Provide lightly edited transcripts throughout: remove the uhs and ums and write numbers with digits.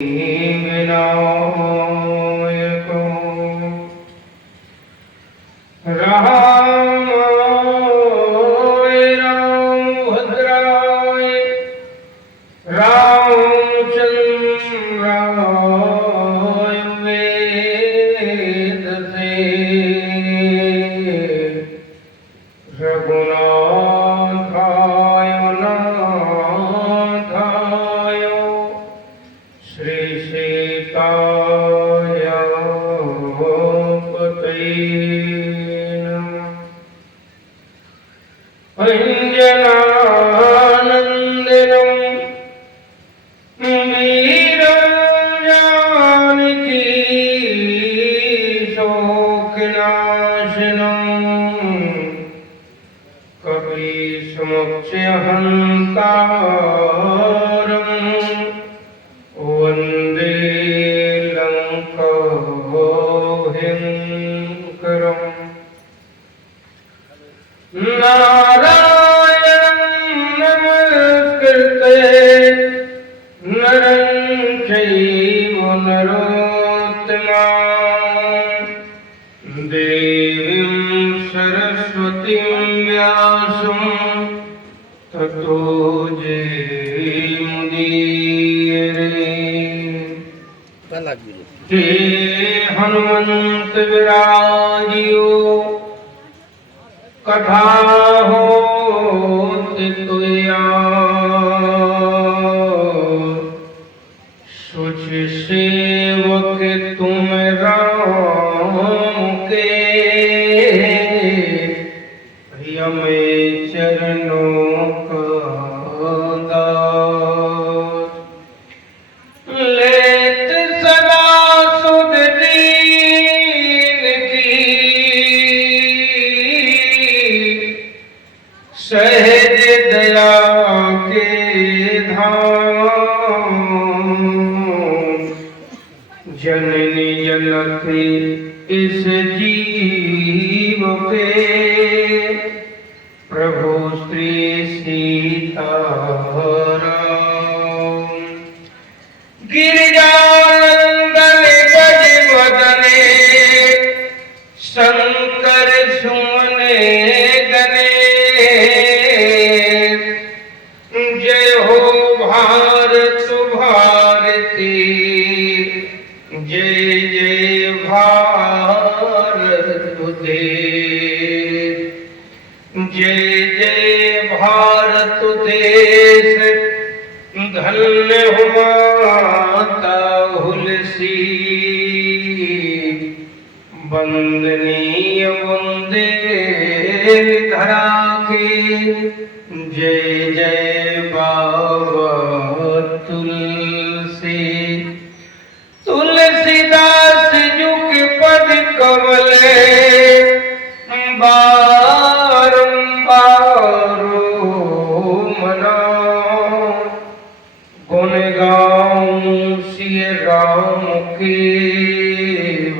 विनायको रामाय रामभद्राय रामचंद्राय वेदसे रघुनाथाय नाथाय श्रीसीताय पतये नमः। अंजनानंदनं वीरं जानकी शोकनाशनं कपीशमोक्षहन्तारं वन्दे लङ्काभिङ्करम्। नारायणं नमस्कृत्य नरं चैव नरोत्तमं देवीं सरस्वतीं व्यासं ततो जयमुदीरये। हे हनुमंत विराजियो कथा होत तुया सुच सेवक तुम राम के यमे चरणों का दास। लेत सदा सुध दीन की सहज दया के धाम। जननी जनक इस जीव के प्रभु श्री सीताराम। गिरिजानंदन गज बदने शंकर सुमने गने। जय हो भारत भारती जय जय भारत देश। जय जय भारत देश धन्य हो माता हुलसी। वंदनीय वंदे धरा के जय जय बाबा तुलसी। तुलसीदास जुग पद कमले बारंबार मनाओ। गुण गाऊं सिय राम के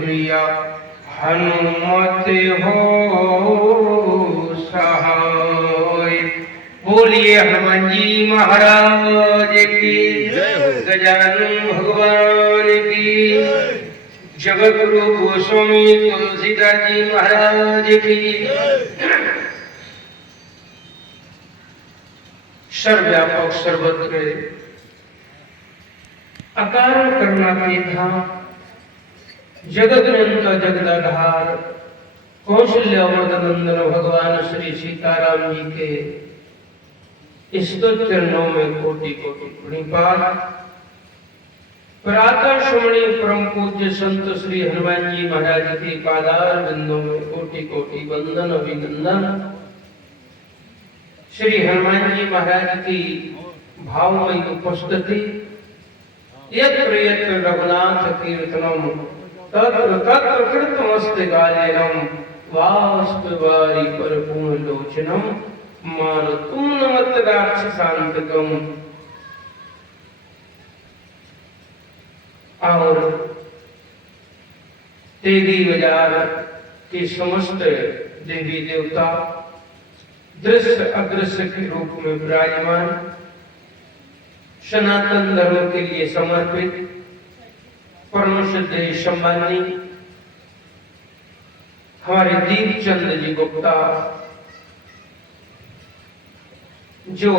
प्रिया हनुमत हो सहाय। बोलिए हनुमान जी महाराज की जय। गजानन भगवान की जगत गुरु गोस्वामी तुलसीदास जी महाराज की। सर्वव्यापक सर्वत्र अकार करुणा के धाम जगत नियंता जगदाधार कौशल्यावर्धनंदन भगवान श्री सीताराम जी के स्तुत चरणों में कोटि कोटि प्रणिपात। प्रातः श्रमणी परम पूज्य संत श्री हनुमान जी महाराज के पादार बिंदों में कोटि कोटि वंदन अभिनंदन। श्री हनुमान जी महाराज की भावमयी उपस्थिति यत्र यत्र रघुनाथ कीर्तनम तत्र तत्र कृतमस्तकालेनम वास्तवारि परिपूर्ण लोचनम मारुतुम नमत राक्षसांतकम। और तेरी बाजार के समस्त देवी देवता दृश्य अदृश्य के रूप में विराजमान, सनातन धर्म के लिए समर्पित परम श्रद्धेय सम्मानी हमारे दीपचंद जी गुप्ता, जो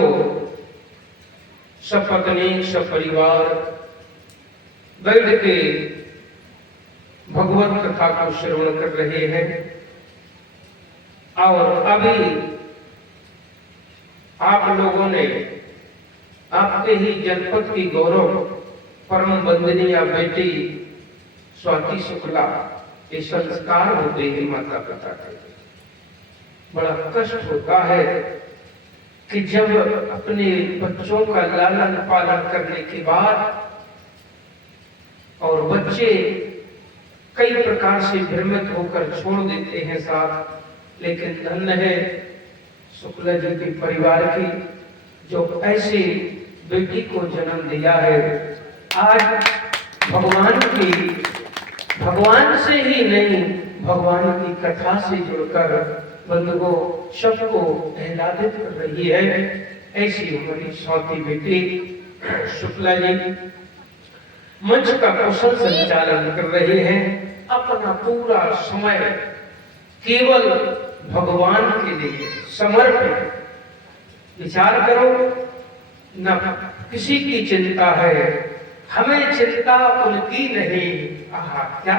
सपत्नी सपरिवार बैठ के भगवत कथा को श्रवण कर रहे हैं। और अभी आप लोगों ने आपके ही जनपद की गौरव परम वंदनीय बेटी स्वाति शुक्ला के संस्कार होते हैं माता पिता के। बड़ा कष्ट होता है कि जब अपने बच्चों का लालन पालन करने के बाद और बच्चे कई प्रकार से भ्रमित होकर छोड़ देते हैं साथ, लेकिन धन्य है शुक्ला जी के परिवार की जो ऐसी बेटी को जन्म दिया है। आज भगवान से ही नहीं, भगवान की कथा से जुड़कर बंधुओं सबको आह्लादित कर रही है। ऐसी हमारी सौती बेटी शुक्ला जी मंच का कुशल संचालन कर रहे हैं। अपना पूरा समय केवल भगवान के लिए समर्पित। विचार करो, न किसी की चिंता है, हमें चिंता उनकी नहीं। आहा क्या,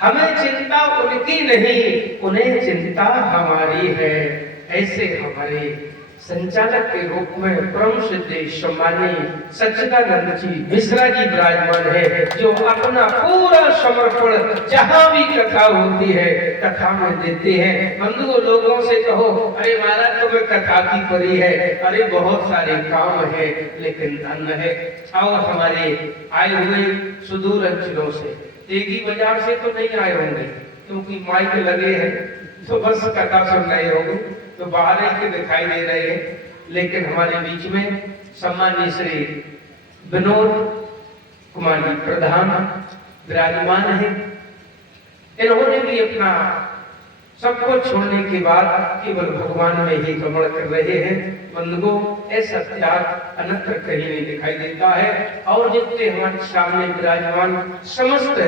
हमें चिंता उनकी नहीं, उन्हें चिंता हमारी है। ऐसे हमारे संचालक के रूप में परम श्रद्धेय सम्मानी सच्चिदानंद जी मिश्रा जी विराजमान है, जो अपना पूरा समर्पण जहां भी कथा होती है कथा में देते हैं। बंधुओं, लोगों से कहो अरे महाराज तुम्हें कथा की पड़ी है, अरे बहुत सारे काम है, लेकिन धन्य है। और हमारे आए हुए सुदूर अंचलों से, तेगी बाजार से तो नहीं आए होंगे क्योंकि माइक लगे हैं तो बस कथा सुन रहे होंगे, तो बाहर ही के दिखाई दे रहे हैं। लेकिन हमारे बीच में सम्मानीय श्री विनोद कुमार जी प्रधान विराजमान है। इन्होंने भी अपना सब कुछ छोड़ने के बाद केवल भगवान में ही गमन कर रहे हैं। बंधुओं, ऐसा त्याग अन्यत्र कहीं नहीं दिखाई देता है। और जितने हमारे सामने विराजमान समस्त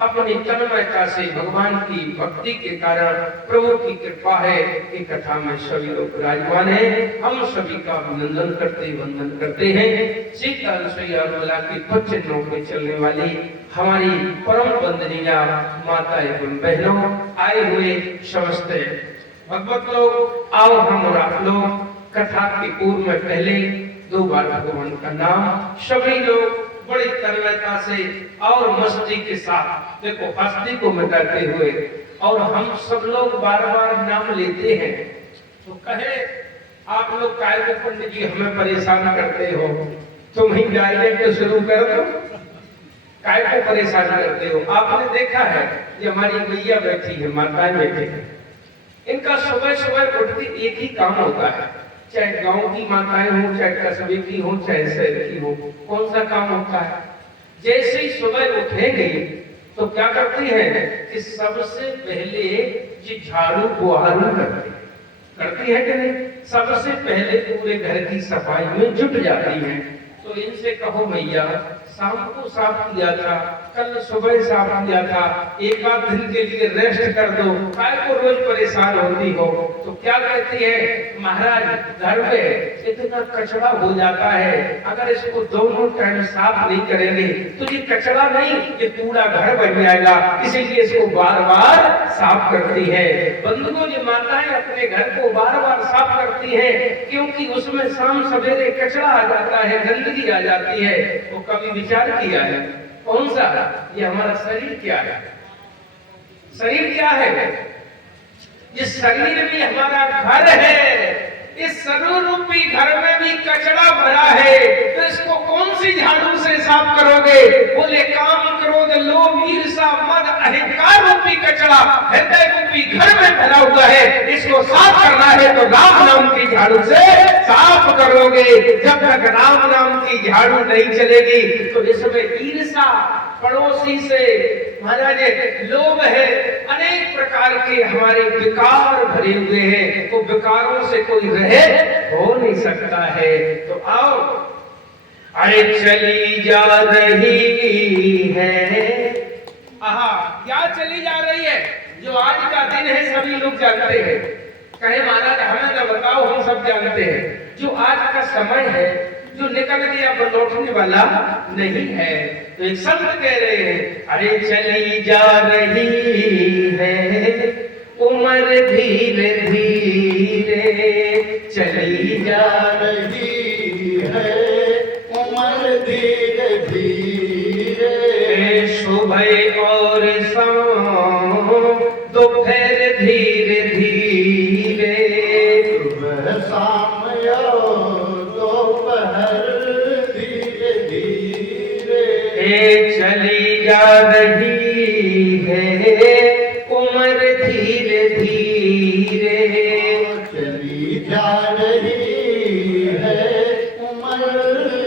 अपनी तन्मयता से भगवान की भक्ति के कारण प्रभु की कृपा है कि कथा में सभी लोग विराजमान है। हम सभी का अभिनंदन करते वंदन करते हैं। सीता अनुसुईया के पच्चनों में चलने वाली हमारी परम वंदनीय माता एवं बहनों, आए हुए समस्त भगवत लोग, आओ हम और आप लोग कथा के पूर्व में पहले 2 बार भगवान का नाम सभी लोग बड़ी तन्मयता से और मस्ती के साथ, देखो हस्ती को मिटाते हुए, और हम सब लोग बार बार नाम लेते हैं तो कहे आप लोग काय को पंडित जी हमें परेशान करते हो, तुम ही डायरेक्ट शुरू कर दो, काय को परेशान करते हो। आपने देखा है ये हमारी मैया बैठी है, माताएं बैठी है, इनका सुबह सुबह उठ के एक ही काम होता है, चाहे गांव की माताएं हो, चाहे कस्बे की हो, चाहे शहर की हो, कौन सा काम होता है? जैसे ही सुबह उठेंगे तो क्या करती है कि सबसे पहले ये झाड़ू बुहारू करती है कि नहीं? सबसे पहले पूरे घर की सफाई में जुट जाती है। तो इनसे कहो मैया शाम को साफ किया था, कल सुबह साफ किया था, एक आध दिन के लिए रेस्ट कर दो, काय को रोज परेशान होती हो? तो क्या कहती है, महाराज घर में इतना कचरा हो जाता है, अगर इसको दोनों टाइम साफ नहीं करेंगे तो ये कचरा नहीं, ये पूरा घर बन जाएगा, इसीलिए इसको बार बार साफ करती है। बंधुओं, ये माताएं अपने घर को बार बार साफ करती है क्योंकि उसमें शाम सवेरे कचरा आ जाता है, गंदगी आ जाती है। वो कभी विचार किया है कौन सा? ये हमारा शरीर क्या है? शरीर क्या है? ये शरीर भी हमारा घर है, इस शरीर रूपी घर में भी कचरा भरा है, तो इसको कौन सी झाड़ू से साफ करोगे? बोले काम, क्रोध, लोभ, ईर्ष्या, मद, अहंकार रूपी कचरा हृदय रूपी घर में भरा हुआ है, इसको साफ करना है तो राम नाम की झाड़ू से साफ करोगे। जब तक राम नाम की झाड़ू नहीं चलेगी तो इसमें ईर्ष्या, पड़ोसी से महाराज लोभ है, अनेक प्रकार के हमारे विकार भरे हुए हैं, तो विकारों से कोई रहे हो नहीं सकता है। तो आओ अरे चली जा रही है, आहा क्या चली जा रही है। जो आज का दिन है सभी लोग जानते हैं, कहे महाराज हमें न बताओ, हम सब जानते हैं। जो आज का समय है जो निकल गया वो लौटने वाला नहीं है। तो एक संत कह रहे हैं अरे चली जा रही है उम्र धीरे धीरे, चली जा रही है उम्र धीरे धीरे, सुबह और शाम दोपहर धीरे धीरे, सुबह शाम दोपहर धीरे धीरे, चली जा रही है उम्र धीरे धीरे, चली जा रही है उम्र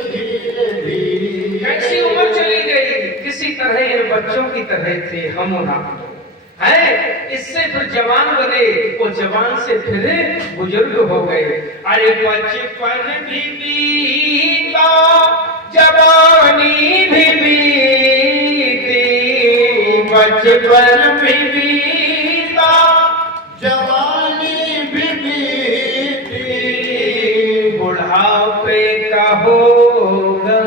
धीरे धीरे। कैसी उम्र चली गई, किसी तरह ये बच्चों की तरह थे हम है, इससे फिर जवान बने, वो जवान से फिर बुजुर्ग हो गए। अरे बचपन भी बीता जवानी भी बीती, बचपन भी बीता जवानी भी बीती, बुढ़ापे का होगा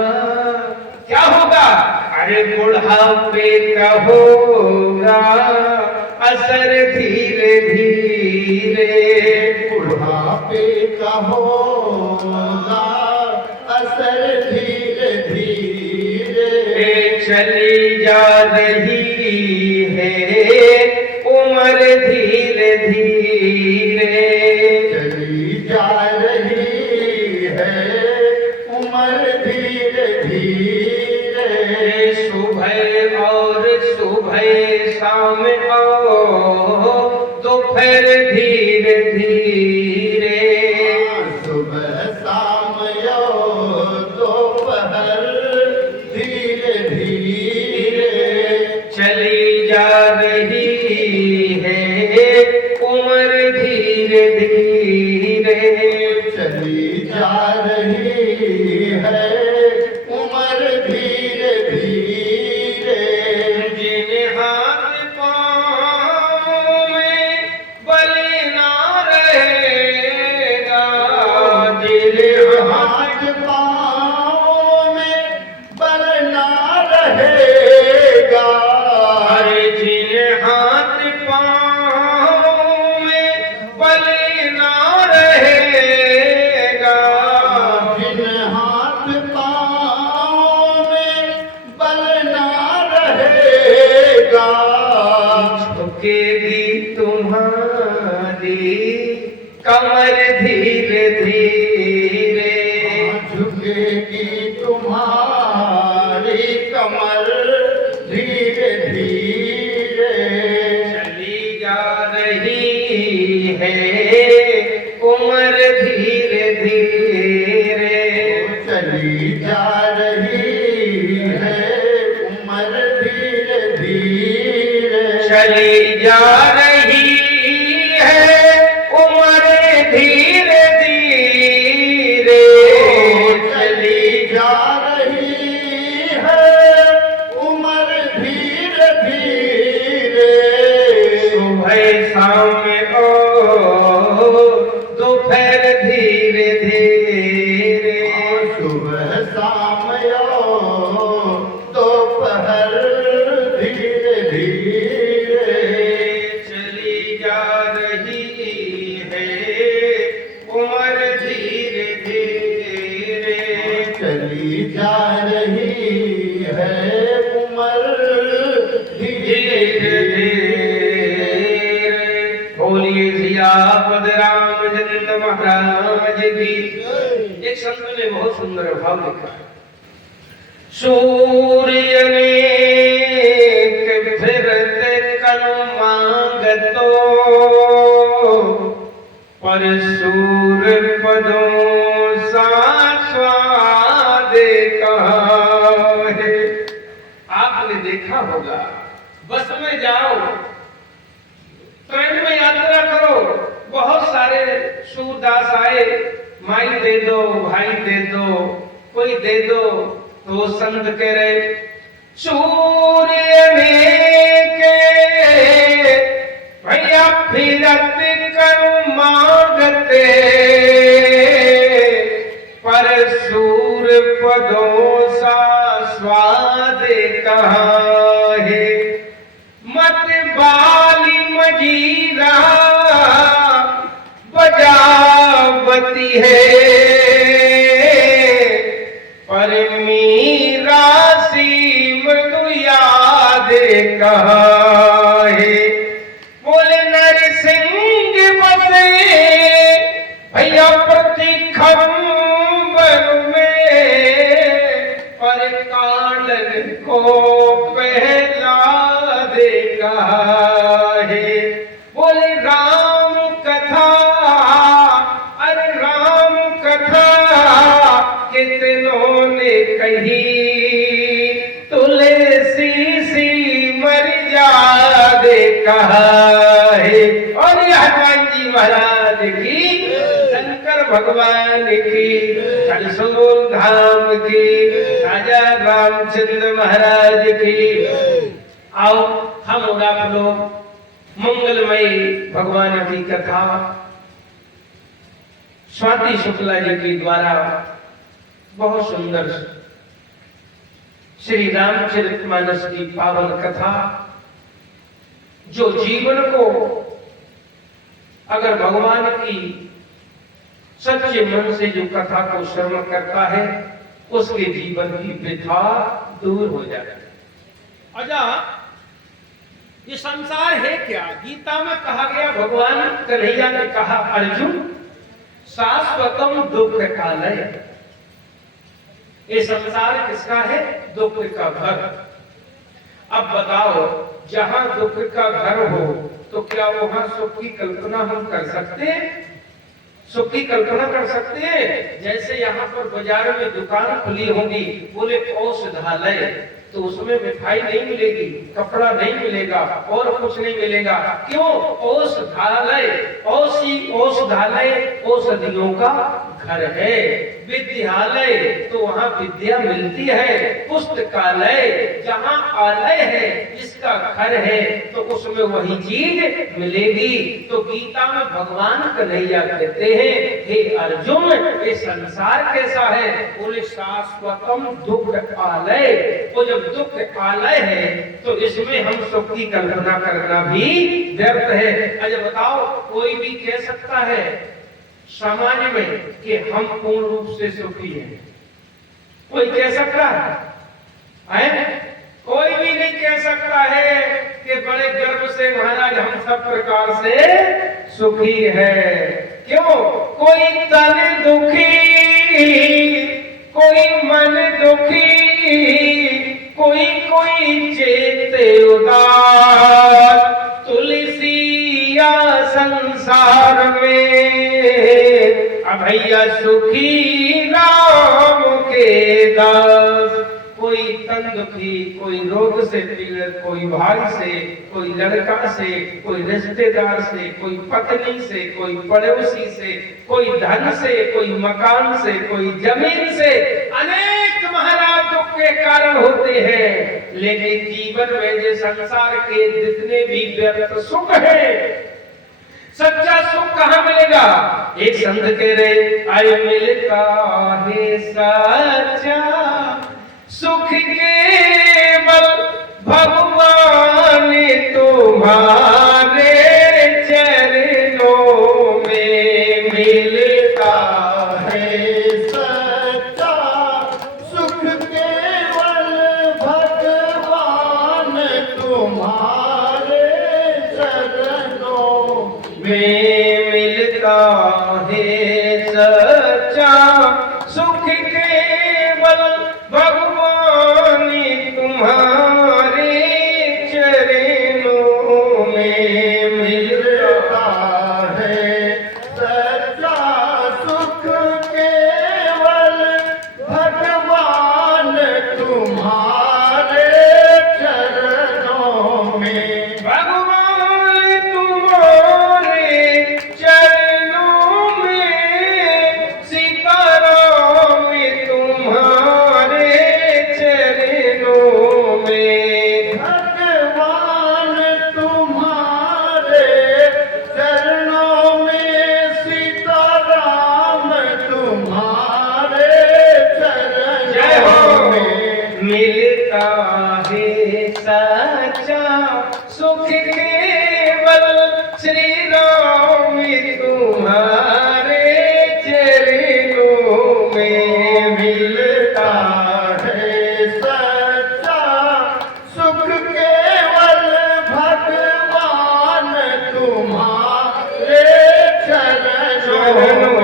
क्या होगा, अरे बुढ़ापे का होगा असर धीरे धीरे, बुढ़ापे का होगा असर धीरे धीरे, चली जा रही है उम्र धीरे धीरे, चली जा रही है उम्र धीरे धीरे, सुबह और सुबह शाम दोपहर धीरे धीरे, सुबह शाम दोपहर धीरे धीरे, चली जा रही है उम्र धीरे धीरे, चली जा रही है उम्र धीरे धीरे, जिन हाथ पाँव में बल ना रहेगा, जिन हाथ पाँव में बल ना रहेगा, अरे जिन हाथ पाँव में बल ना रहेगा, जिन हाथ पाँव में बल ना रहेगा, झुकेगी तुम्हारी कमर धीरे धीरे, झुकेगी तुम्हारी कमर धीरे धीरे, चली जा रही है उम्र धीरे धीरे, चली जा रही है उम्र धीरे धीरे, चली जा रही है उम्र धीरे धीरे, चली जा रही है उम्र धीरे धीरे, सुबह शाम दोपहर धीरे धीरे, सुबह शाम दोपहर धीरे धीरे, चली जा रही है उम्र धीरे धीरे, चली जा रही है उम्र धीरे धीरे। बोलिए सियापत रामचंद्र महाराज की। एक संत ने बहुत सुंदर भाव लिखा है, सूर्य ने फिरत कल मांगतो, पर सूर पदों सा स्वाद कहाँ है। आपने देखा होगा, बस में जाओ, ट्रेन में यात्रा करो, बहुत सारे सूरदास आए, माई दे दो, भाई दे दो, कोई दे दो तो संत कह रहे सूर्य में के भैया फिरत करूं मांगते पर सूर पदों सा स्वाद कहाँ है मत बाली मजीरा बजावती है पर मीरा सी मृदु याद कहाँ है बोले नरसिंह बसे भैया प्रति खंबर में पर कालन को पहला दे कहा है बोले राम कथा अरे राम कथा कितनों ने कही तुलसी सी मर जा दे कहा है और हनुमान जी महाराज की शंकर भगवान की करसोल धाम की राजा रामचंद्र महाराज की। आओ हम और आप लोग मंगलमयी भगवान की कथा स्वाति शुक्ला जी के द्वारा बहुत सुंदर श्री रामचरितमानस की पावन कथा जो जीवन को अगर भगवान की सच्चे मन से जो कथा को श्रवण करता है उसके जीवन की वृथा दूर हो जाती है। अच्छा, ये संसार है क्या? गीता में कहा गया भगवान कन्हैया ने कहा अर्जुन शाश्वतम दुख कालय ये संसार किसका है दुख का घर। अब बताओ जहां दुख का घर हो तो क्या वहां सुख की कल्पना हम कर सकते हैं? सुख की कल्पना कर सकते हैं? जैसे यहाँ पर बाजार में दुकान खुली होगी बोले औषधालय तो उसमें मिठाई नहीं मिलेगी कपड़ा नहीं मिलेगा और कुछ नहीं मिलेगा। क्यों? औषधालय औषधालय औषधियों का घर है। विद्यालय तो वहाँ विद्या मिलती है। पुस्तकालय जहाँ आलय है जिसका घर है तो उसमें वही चीज मिलेगी। तो गीता में भगवान कन्हैया कहते हैं हे अर्जुन ये संसार कैसा है? बोले शाश्वतम दुख आलय। वो जब दुख आलय है तो इसमें हम सुख की कल्पना करना भी व्यर्थ है। अच्छा बताओ कोई भी कह सकता है समाज में कि हम पूर्ण रूप से सुखी हैं? कोई कह सकता है? कोई भी नहीं कह सकता है कि बड़े गर्व से महाराज हम सब प्रकार से सुखी है। क्यों? कोई तन दुखी कोई मन दुखी कोई कोई चेते उदास तुलसिया संसार में भैया सुखी राम के दास। कोई तन दुखी कोई रोग से पीड़ित कोई भाई से कोई लड़का से कोई रिश्तेदार से कोई पत्नी से कोई पड़ोसी से कोई धन से कोई मकान से कोई जमीन से अनेक महाराज दुख के कारण होते हैं। लेकिन जीवन में जो संसार के जितने भी व्यर्थ सुख है सच्चा सुख कहाँ मिलेगा? एक संत कह रहे आय मिलता है सच्चा सुख केवल भगवान तुम्हारे चरणों में मिलता है सच्चा सुख केवल भगवान तुम्हारे चरणों में मिलता है। सच्चा सुख केवल भगवान तुम्हारे चरणों में मिलता है। सच्चा सुख केवल भगवान तुम्हारे चरणों में भगवान तुम्हारे मिलता है सच्चा सुख केवल श्री राम तुम्हारे चरणों में मिलता है सच्चा सुख केवल भगवान तुम्हारे चरणों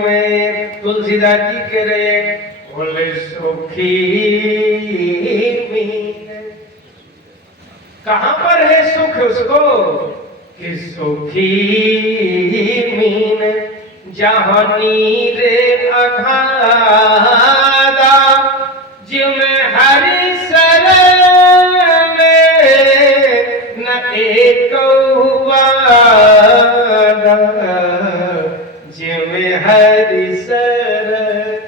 में। तुलसीदास जी कह रहे बोले सुखी मीन, कहाँ पर है सुख उसको कि सुखी मीन जहाँ नीरे अघादा जिम हरि शरण न एक जिम हरि शरण।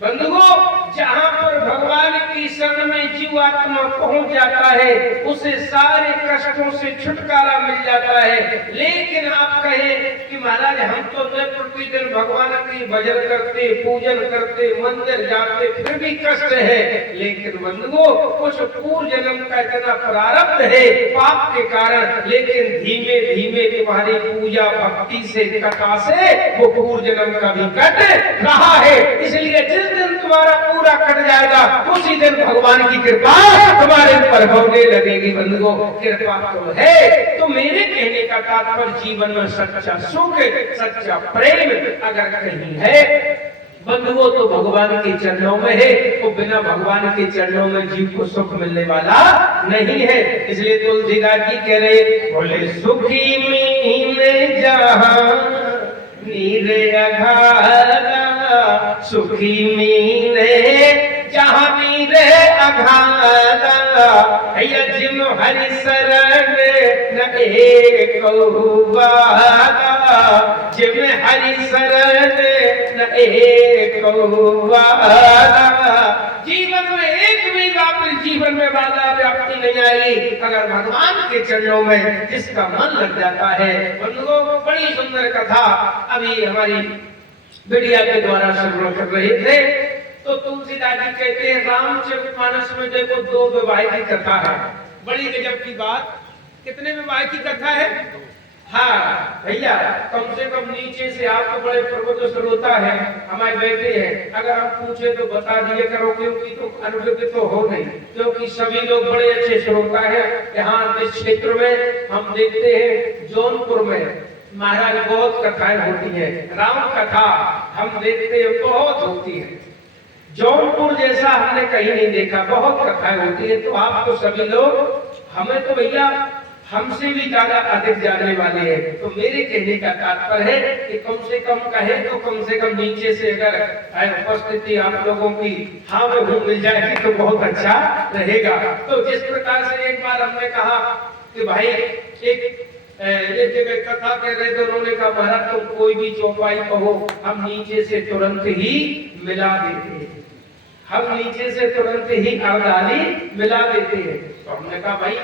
बंधुओं, जहाँ पर भगवान की शरण में जीव आत्मा पहुंच जाता है उसे सारे कष्टों से छुटकारा मिल जाता है। लेकिन आप कहें कि महाराज हम तो प्रतिदिन भगवान की भजन करते, पूजन करते, मंदिर जाते, फिर भी कष्ट है। लेकिन बंधुओं, कुछ पूर्व जन्म का इतना प्रारब्ध है पाप के कारण, लेकिन धीमे धीमे तुम्हारी पूजा भक्ति से, कथा से वो पूर्व जन्म का भी कट रहा है। इसलिए जिस दिन तुम्हारा पूरा कट जाएगा उसी दिन भगवान की कृपा तुम्हारे ऊपर होने लगेगी। बंधुओं, कृपा तो है। तो मेरे कहने का तात्पर्य जीवन में सच्चा सुख, सच्चा प्रेम अगर कहीं है बंधुओं तो भगवान के चरणों में है। वो बिना भगवान के चरणों में जीव को सुख मिलने वाला नहीं है। इसलिए तुलसीदास जी कह रहे बोले सुखी मीन जहाँ नीरे अघारा, सुखी मीने जहाँ नीरे अघारा, भैया जिम हरि शरण न एक जिम हरि शरण न एक जीवन में एक भी वापस जीवन में बाधा व्याप्ति नहीं आई अगर भगवान के चरणों में जिसका मन लग जाता है। बंधुओं, बड़ी सुंदर कथा अभी हमारी मीडिया के द्वारा श्रवण कर रहे थे। तो तुलसीदास जी कहते हैं रामचरितमानस में देखो 2 विवाह की कथा है। बड़ी गजब की बात। कितने विवाह की कथा है? हाँ भैया, कम से कम नीचे से आपको बड़े प्रबुद्ध श्रोता है, हमारे बेटे हैं, अगर हम पूछे तो बता दिए करो, क्योंकि तो अनुलिपित तो हो नहीं, क्योंकि सभी लोग बड़े अच्छे श्रोता हैं। यहाँ इस क्षेत्र में हम देखते हैं जौनपुर में महाराज बहुत कथाएं होती है, राम कथा हम देखते हैं बहुत होती है। जौनपुर जैसा हमने कहीं नहीं देखा, बहुत कथाएं होती है। तो आप तो सभी लोग, हमें तो भैया हमसे भी ज्यादा अधिक जानने वाले हैं। तो मेरे कहने का तात्पर्य है कि कम से कम कहे तो कम से कम नीचे से अगर उपस्थिति आप लोगों की हाँ में हूँ मिल जाएगी तो बहुत अच्छा रहेगा। तो जिस प्रकार से एक बार हमने कहा कि भाई एक जगह कथा कह रहे थे, उन्होंने कहा महाराज तुम कोई भी चौपाई कहो हम नीचे से तुरंत ही मिला देते हैं, हम नीचे से तुरंत ही अर्धाली मिला देते हैं। तो हमने कहा भाई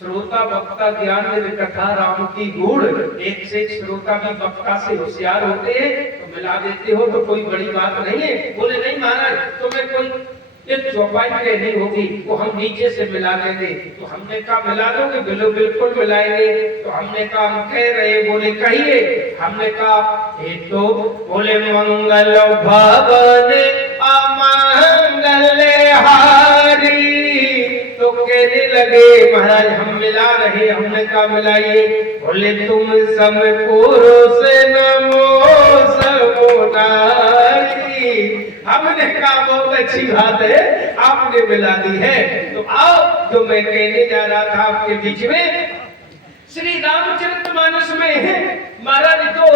श्रोता वक्ता ज्ञान में कथा राम की गुण, एक से एक श्रोता भी वक्ता से होशियार होते हैं, तो मिला देते हो तो कोई बड़ी बात नहीं है। बोले नहीं महाराज तुम्हें कोई एक चौपाई कहनी होगी वो हम नीचे से मिला देंगे। तो हमने कहा मिला दोगे? बिल्कुल मिलाएंगे। तो हमने कहा हम कह रहे, बोले कहिए। हमने कहा एक तो बोले मंगल भवन अमंगल हारी, तो कहने लगे महाराज हम मिला रहे। हमने कहा मिलाइए। बोले तुम सम पुरुष नमो समो नारी। हमने कहा बहुत अच्छी बात है, आपने मिला दी है। तो आओ जो मैं कहने जा रहा था आपके बीच में, श्री रामचरितमानस में महाराज 2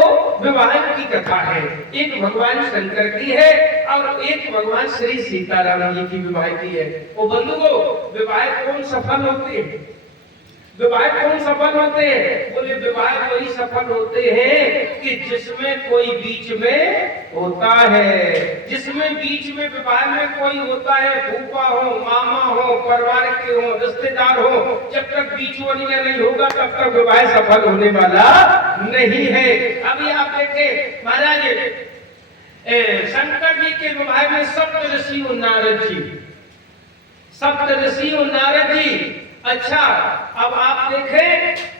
विवाह की कथा है। एक भगवान शंकर की है और एक भगवान श्री सीताराम जी की विवाह की है। वो बंधुओं विवाह कौन सफल होते हैं? विवाह कौन सफल होते हैं? बोले विवाह वही सफल होते हैं कि जिसमें कोई बीच में होता है, जिसमें बीच में विवाह में कोई होता है, फूफा हो, मामा हो, परिवार के हो, रिश्तेदार हो, जब तक बीचवनिया नहीं होगा तब तक विवाह सफल होने वाला नहीं है। अभी आप देखें महाराज शंकर जी के विवाह में सप्त ऋषि नारद जी, सप्तऋषि और नारद जी। अच्छा, अब आप देखें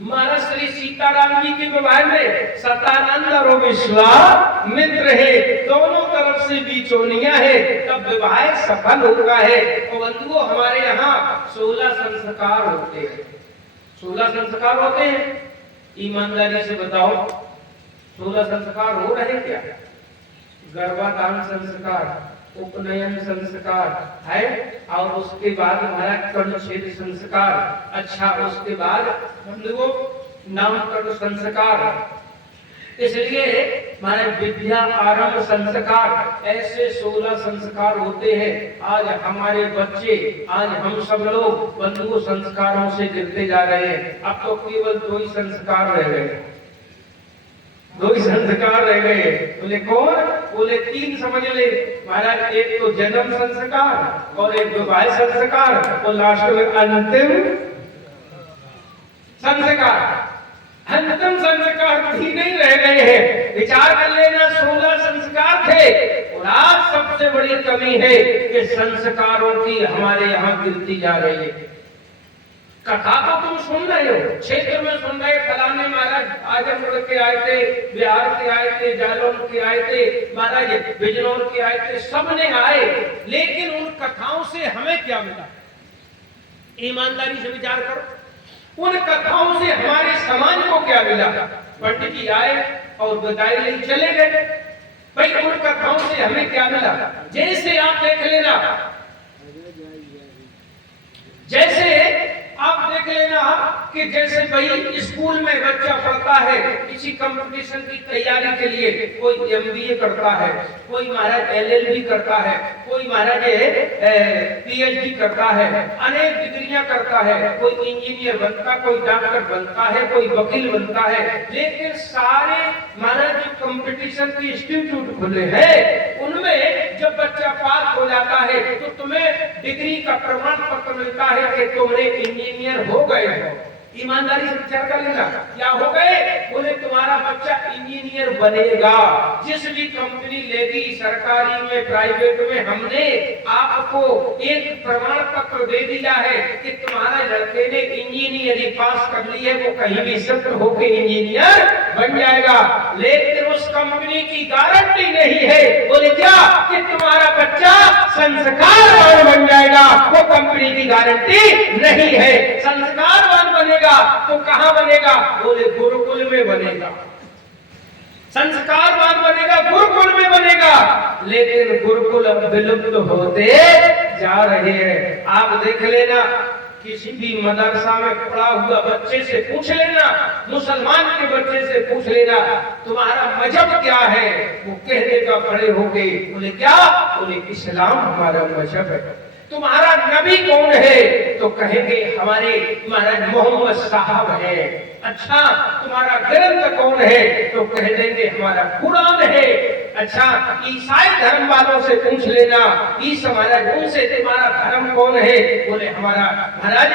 महाराज श्री सीताराम जी के विवाह में सतानंद और विश्वामित्र है, दोनों तरफ से बीचोनिया है, तब विवाह सफल होता है। और बंधुओं, हमारे यहाँ 16 संस्कार होते हैं। 16 संस्कार होते हैं। ईमानदारी से बताओ 16 संस्कार हो रहे क्या? गर्भाधान संस्कार, उपनयन संस्कार है, और उसके बाद हमारा कर्णछेद संस्कार। अच्छा, उसके बाद बंधुओं नामकरण संस्कार, इसलिए हमारे विद्या आरंभ संस्कार, ऐसे 16 संस्कार होते हैं। आज हमारे बच्चे, आज हम सब लोग बंधुओं संस्कारों से गिरते जा रहे हैं। अब तो केवल 2 ही संस्कार रह गए, 2 ही संस्कार रह गए। बोले कौन? बोले 3 समझ ले महाराज, एक तो जन्म संस्कार और एक विवाह संस्कार और लास्ट में अंतिम संस्कार। अंतिम संस्कार 3 ही रह गए हैं। विचार कर लेना, 16 संस्कार थे और आज सबसे बड़ी कमी है कि संस्कारों की हमारे यहाँ गिरती जा रही है। कथा तो तुम सुन रहे हो, क्षेत्र में सुन रहे, फलाने महाराज आजमगढ़ के आए थे, बिहार के आए थे, जालौन के आए थे, महाराज बिजनौर के आए थे, सबने आए, लेकिन उन कथाओं से हमें क्या मिला? ईमानदारी से विचार करो, उन कथाओं से हमारे समाज को क्या मिला? पंडित जी आए और बताए ले चले गए। भाई, उन कथाओं से हमें क्या मिला? जैसे आप देख लेना, जैसे आप देख लेना कि जैसे भाई स्कूल में बच्चा पढ़ता है किसी कंपटीशन की तैयारी के लिए, कोई एमबीए करता है, कोई महाराज एलएलबी करता है, कोई महाराज पीएचडी करता है, अनेक डिग्रियां करता है, कोई इंजीनियर बनता, कोई डॉक्टर बनता है, कोई वकील बनता है। लेकिन सारे महाराज जो कंपटीशन के इंस्टीट्यूट खुले हैं, उनमें जब बच्चा पास हो जाता है तो तुम्हें डिग्री का प्रमाण पत्र मिलता है कि तुमने इंजीनियर हो गए हो। ईमानदारी से विचार कर लेना, क्या हो गए? बोले तुम्हारा बच्चा इंजीनियर बनेगा। जिस भी कंपनी लेगी, सरकारी में, प्राइवेट में, हमने आपको एक प्रमाण पत्र दे दिया है कि तुम्हारे लड़के ने इंजीनियरिंग पास कर ली है, वो कहीं भी सेटल होकर इंजीनियर बन जाएगा। लेकिन उस कंपनी की गारंटी नहीं है, बोले क्या, कि तुम्हारा बच्चा संस्कारवान बन जाएगा। वो कंपनी की गारंटी नहीं है। संस्कारवान बनेगा तो कहां बनेगा? बोले गुरुकुल में बनेगा। संस्कारवान बनेगा गुरुकुल में बनेगा। लेकिन गुरुकुल अब विलुप्त होते जा रहे हैं। आप देख लेना, किसी भी मदरसा में पढ़ा हुआ बच्चे से पूछ लेना, मुसलमान के बच्चे से पूछ लेना, तुम्हारा मजहब क्या है? वो कह देगा बड़े हो गए, बोले क्या? बोले इस्लाम हमारा मजहब है। तुम्हारा नबी कौन है? तो कहेंगे हमारे महाराज मोहम्मद साहब है। अच्छा, तुम्हारा ग्रंथ कौन है? तो कह देंगे हमारा कुरान है। अच्छा, ईसाई धर्म वालों से पूछ लेना, ईसा महाराज उनसे तुम्हारा धर्म कौन है? बोले हमारा महाराज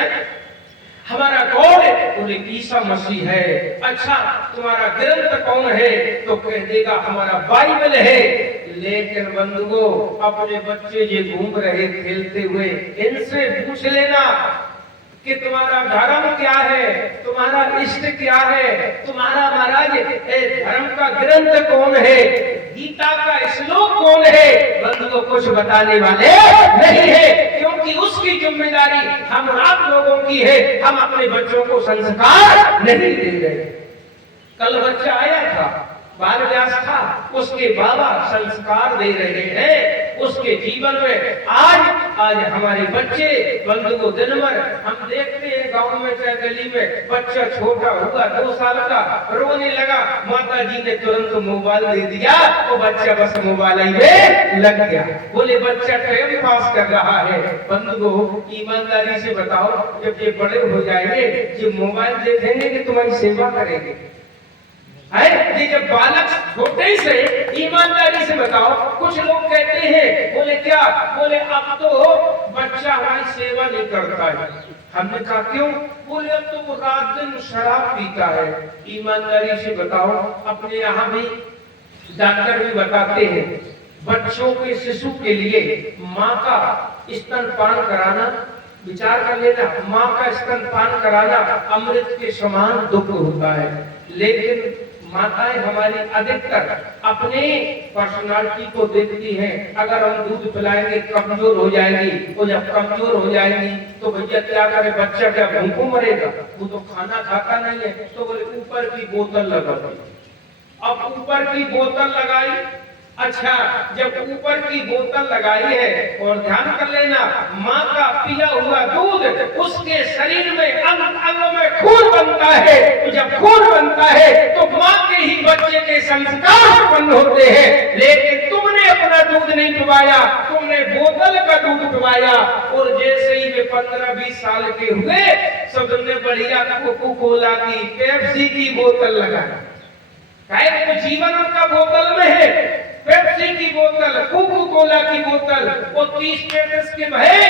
हमारा गॉड, बोले ईसा मसीह है। अच्छा, तुम्हारा ग्रंथ कौन है? तो कह देगा हमारा बाइबल है। लेकिन बंधुओं, अपने बच्चे ये घूम रहे खेलते हुए, इनसे पूछ लेना कि तुम्हारा धर्म क्या है, तुम्हारा इष्ट क्या है, तुम्हारा महाराज धर्म का ग्रंथ कौन है, गीता का श्लोक कौन है? बंधुओं, कुछ बताने वाले नहीं है, क्योंकि उसकी जिम्मेदारी हम आप लोगों की है। हम अपने बच्चों को संस्कार नहीं दे रहे। कल बच्चा आया था, बाल व्यास था, उसके बाबा संस्कार दे रहे हैं उसके जीवन में। आज हमारे बच्चे बंधुओं, दिन भर हम देखते हैं गांव में, चाहे गली में, बच्चा छोटा हुआ 2 साल का रोने लगा, माता जी ने तुरंत मोबाइल दे दिया, तो बच्चा बस मोबाइल में लग गया। बोले बच्चा टाइम पास कर रहा है। बंधुओं, ईमानदारी से बताओ, जब ये बड़े हो जाएंगे, ये मोबाइल देखेंगे कि तुम्हारी सेवा करेंगे? है ये जब बालक छोटे से, ईमानदारी से बताओ, कुछ लोग कहते हैं, बोले क्या? बोले अब तो बच्चा हमारी सेवा नहीं करता है। हमने कहा क्यों? बोले अब तो वो रात दिन शराब पीता है। ईमानदारी से बताओ, अपने यहाँ भी डॉक्टर भी बताते हैं, बच्चों के, शिशु के लिए माँ का स्तनपान कराना, विचार कर लेना, माँ का स्तनपान कराना अमृत के समान दुख होता है। लेकिन माताएं हमारी अधिकतर अपने पर्सनालिटी को देखती हैं। अगर हम दूध पिलाएंगे कमजोर हो जाएगी, और जब कमजोर हो जाएगी तो भैया क्या करे, बच्चा क्या भूखों मरेगा, वो तो खाना खाता नहीं है। तो बोले ऊपर की बोतल लगा दी। अब ऊपर की बोतल लगाई, अच्छा जब ऊपर की बोतल लगाई है, और ध्यान कर लेना माँ का पिया हुआ दूध उसके शरीर में अंग अंग में खून बनता है। तो जब खून बनता है तो माँ के ही बच्चे के संस्कार उत्पन्न होते हैं। लेकिन तुमने अपना दूध नहीं पिलाया, तुमने बोतल का दूध पिलाया, और जैसे ही वे 15-20 साल के हुए सबने बढ़िया कोको कोला की, पेप्सी की बोतल लगाई। तो जीवन उनका बोतल में है, पेप्सी की बोतल, कोको कोला की बोतल, वो 30-35 के भय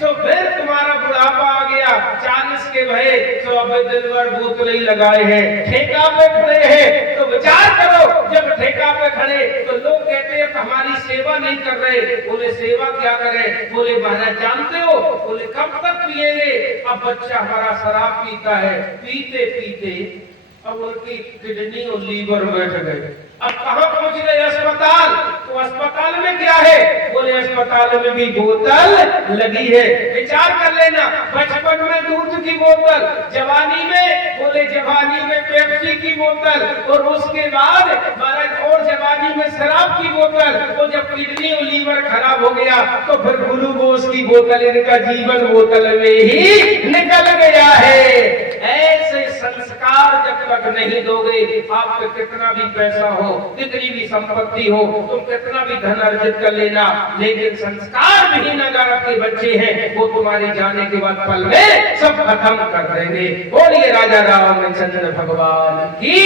सो फिर तुम्हारा बुढ़ापा आ गया, 40 के भय सो अब दिन भर बोतल ही लगाए हैं, ठेका पे खड़े हैं। तो विचार करो, जब ठेका पे खड़े तो लोग कहते हैं हमारी सेवा नहीं कर रहे। बोले सेवा क्या करें? बोले महाराज जानते हो, बोले कब तक पिएंगे? अब बच्चा हमारा शराब पीता है, पीते पीते अब उनकी किडनी और लीवर बैठ गए। अब कहां पहुंच गए? अस्पताल। तो अस्पताल में क्या है? बोले अस्पताल में भी बोतल लगी है। विचार कर लेना, बचपन में दूध की बोतल, जवानी में, बोले जवानी में पेप्सी की बोतल, और उसके बाद महाराज और जवानी में शराब की बोतल, और जब किडनी और लीवर खराब हो गया तो फिर ग्लूकोज की बोतल, इनका जीवन बोतल में ही निकल गया है। ऐसे संस्कार जब तक नहीं दोगे, आप पे कितना भी पैसा हो, कितनी भी संपत्ति हो, तुम कितना भी धन अर्जित कर लेना, लेकिन संस्कार विहीन अगर आपके बच्चे हैं, वो तुम्हारे जाने के बाद पल में सब खत्म कर देंगे। बोलिए राजा रामचंद्र भगवान की।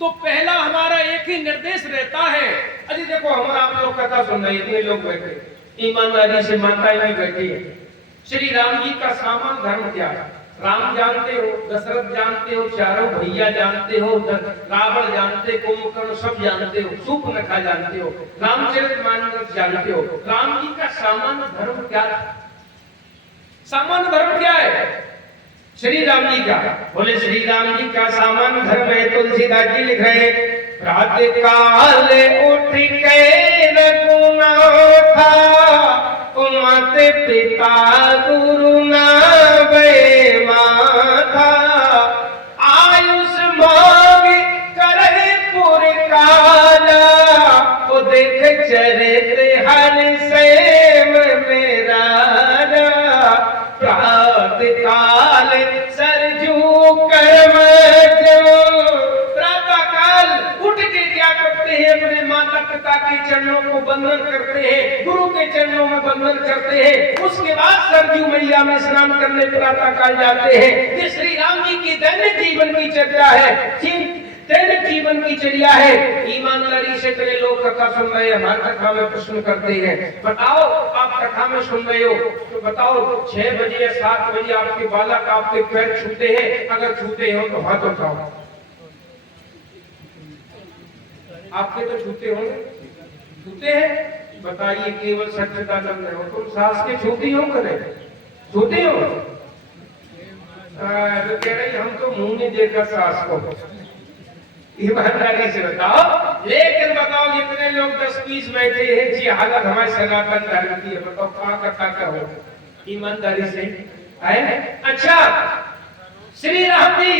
तो पहला हमारा एक ही निर्देश रहता है। अरे देखो, हमारा आप लोग कथा सुन रहे, इतने लोग बैठे, ईमानदारी से माताएं भी बैठी है। श्री राम जी का सामान धर्म क्या है? राम जानते हो, दशरथ जानते हो, चारों भैया जानते हो, रावण जानते, कुंभकर्ण सब जानते हो, शूर्पणखा जानते हो, रामचरितमानस जानते हो। राम जी का सामान्य धर्म क्या था? सामान्य धर्म क्या है श्री राम जी का? बोले श्री राम जी का सामान्य धर्म है, तुलसीदास जी लिख रहे हैं, प्रातः काल उठ के रघुनाथा, मत पिता गुरु नावे माथा, आयुष मांग करे पुर काला, वो देख चरित हर सेव मेरा, प्रातः काल सरजू कर्म जो, प्रातः काल उठ के क्या करते हैं? अपने माता पिता के चरणों को बंधन करते हैं, गुरु के चरणों में बंधन करते हैं। उसके बाद सरजू मैया में स्नान करने प्रातः काल जाते हैं। ये श्री राम जी की दैनिक जीवन की चर्चा है, दैनिक जीवन की चर्या है। ईमानदारी से तेरे लोग कथा सुन रहे हैं, हमारी कथा में प्रश्न करते हैं, बताओ आप कथा में सुन रहे हो तो बताओ 6 बजे या 7 बजे आपके बालक आपके पैर छूते हैं? अगर छूते हो तो हाथ उठाओ। आपके तो छूते होंगे, छूते हैं? बताइए, केवल सच्चिदानंद हो, तुम सास के छूती हो करे? छूते हो? तो कह रही हम तो मुंह नहीं देखा सास को। ईमानदारी से बताओ। लेकिन बताओ, जितने लोग 10-20 बैठे हैं, जी हालत हमारे सनातन धर्म की है, बताओ कहाँ कथा क्या हो? ईमानदारी से है। अच्छा, श्री राम जी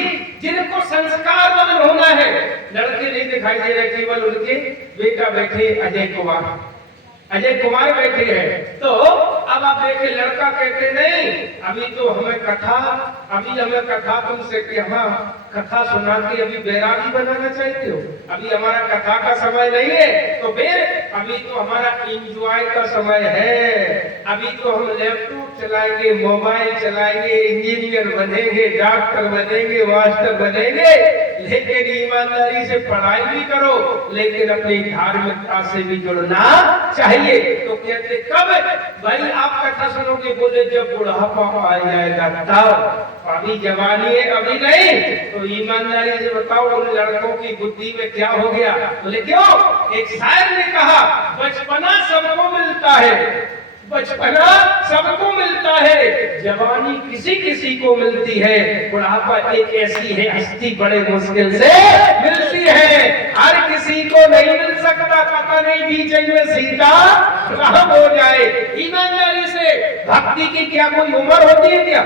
जिनको संस्कार वाले होना है, लड़के नहीं दिखाई दे रहे, केवल उनके बेटा बैठे अजय कुमार बैठे हैं। तो अब आप देखे, लड़का कहते नहीं, अभी तो हमें कथा तुमसे कथा सुना के अभी बैरागी बनाना चाहते हो? अभी हमारा कथा का समय नहीं है, तो फिर अभी तो हमारा एंजॉय का समय है। अभी तो हम लैपटॉप चलाएंगे, मोबाइल चलाएंगे, इंजीनियर बनेंगे, डॉक्टर बनेंगे, मास्टर बनेंगे। लेकिन ईमानदारी से पढ़ाई भी करो, लेकिन अपनी धार्मिकता से भी जुड़ना चाहिए। तो कहते कब भाई आप कथा सुनोगे? बोले जब बुढ़ापा आ जाएगा तब, अभी जवानी है अभी नहीं। तो ईमानदारी से बताओ, उन लड़कों की बुद्धि में क्या हो गया? बोले क्यों? एक शायर ने कहा, बचपना सबको मिलता है, बचपना सबको मिलता है, जवानी किसी किसी को मिलती है, बुढ़ापा एक ऐसी है हस्ती बड़े मुश्किल से मिलती है, हर किसी को नहीं मिल सकता। पता नहीं बीच में सीता राम हो जाए। ईमानदारी से भक्ति की क्या कोई उम्र होती है? क्या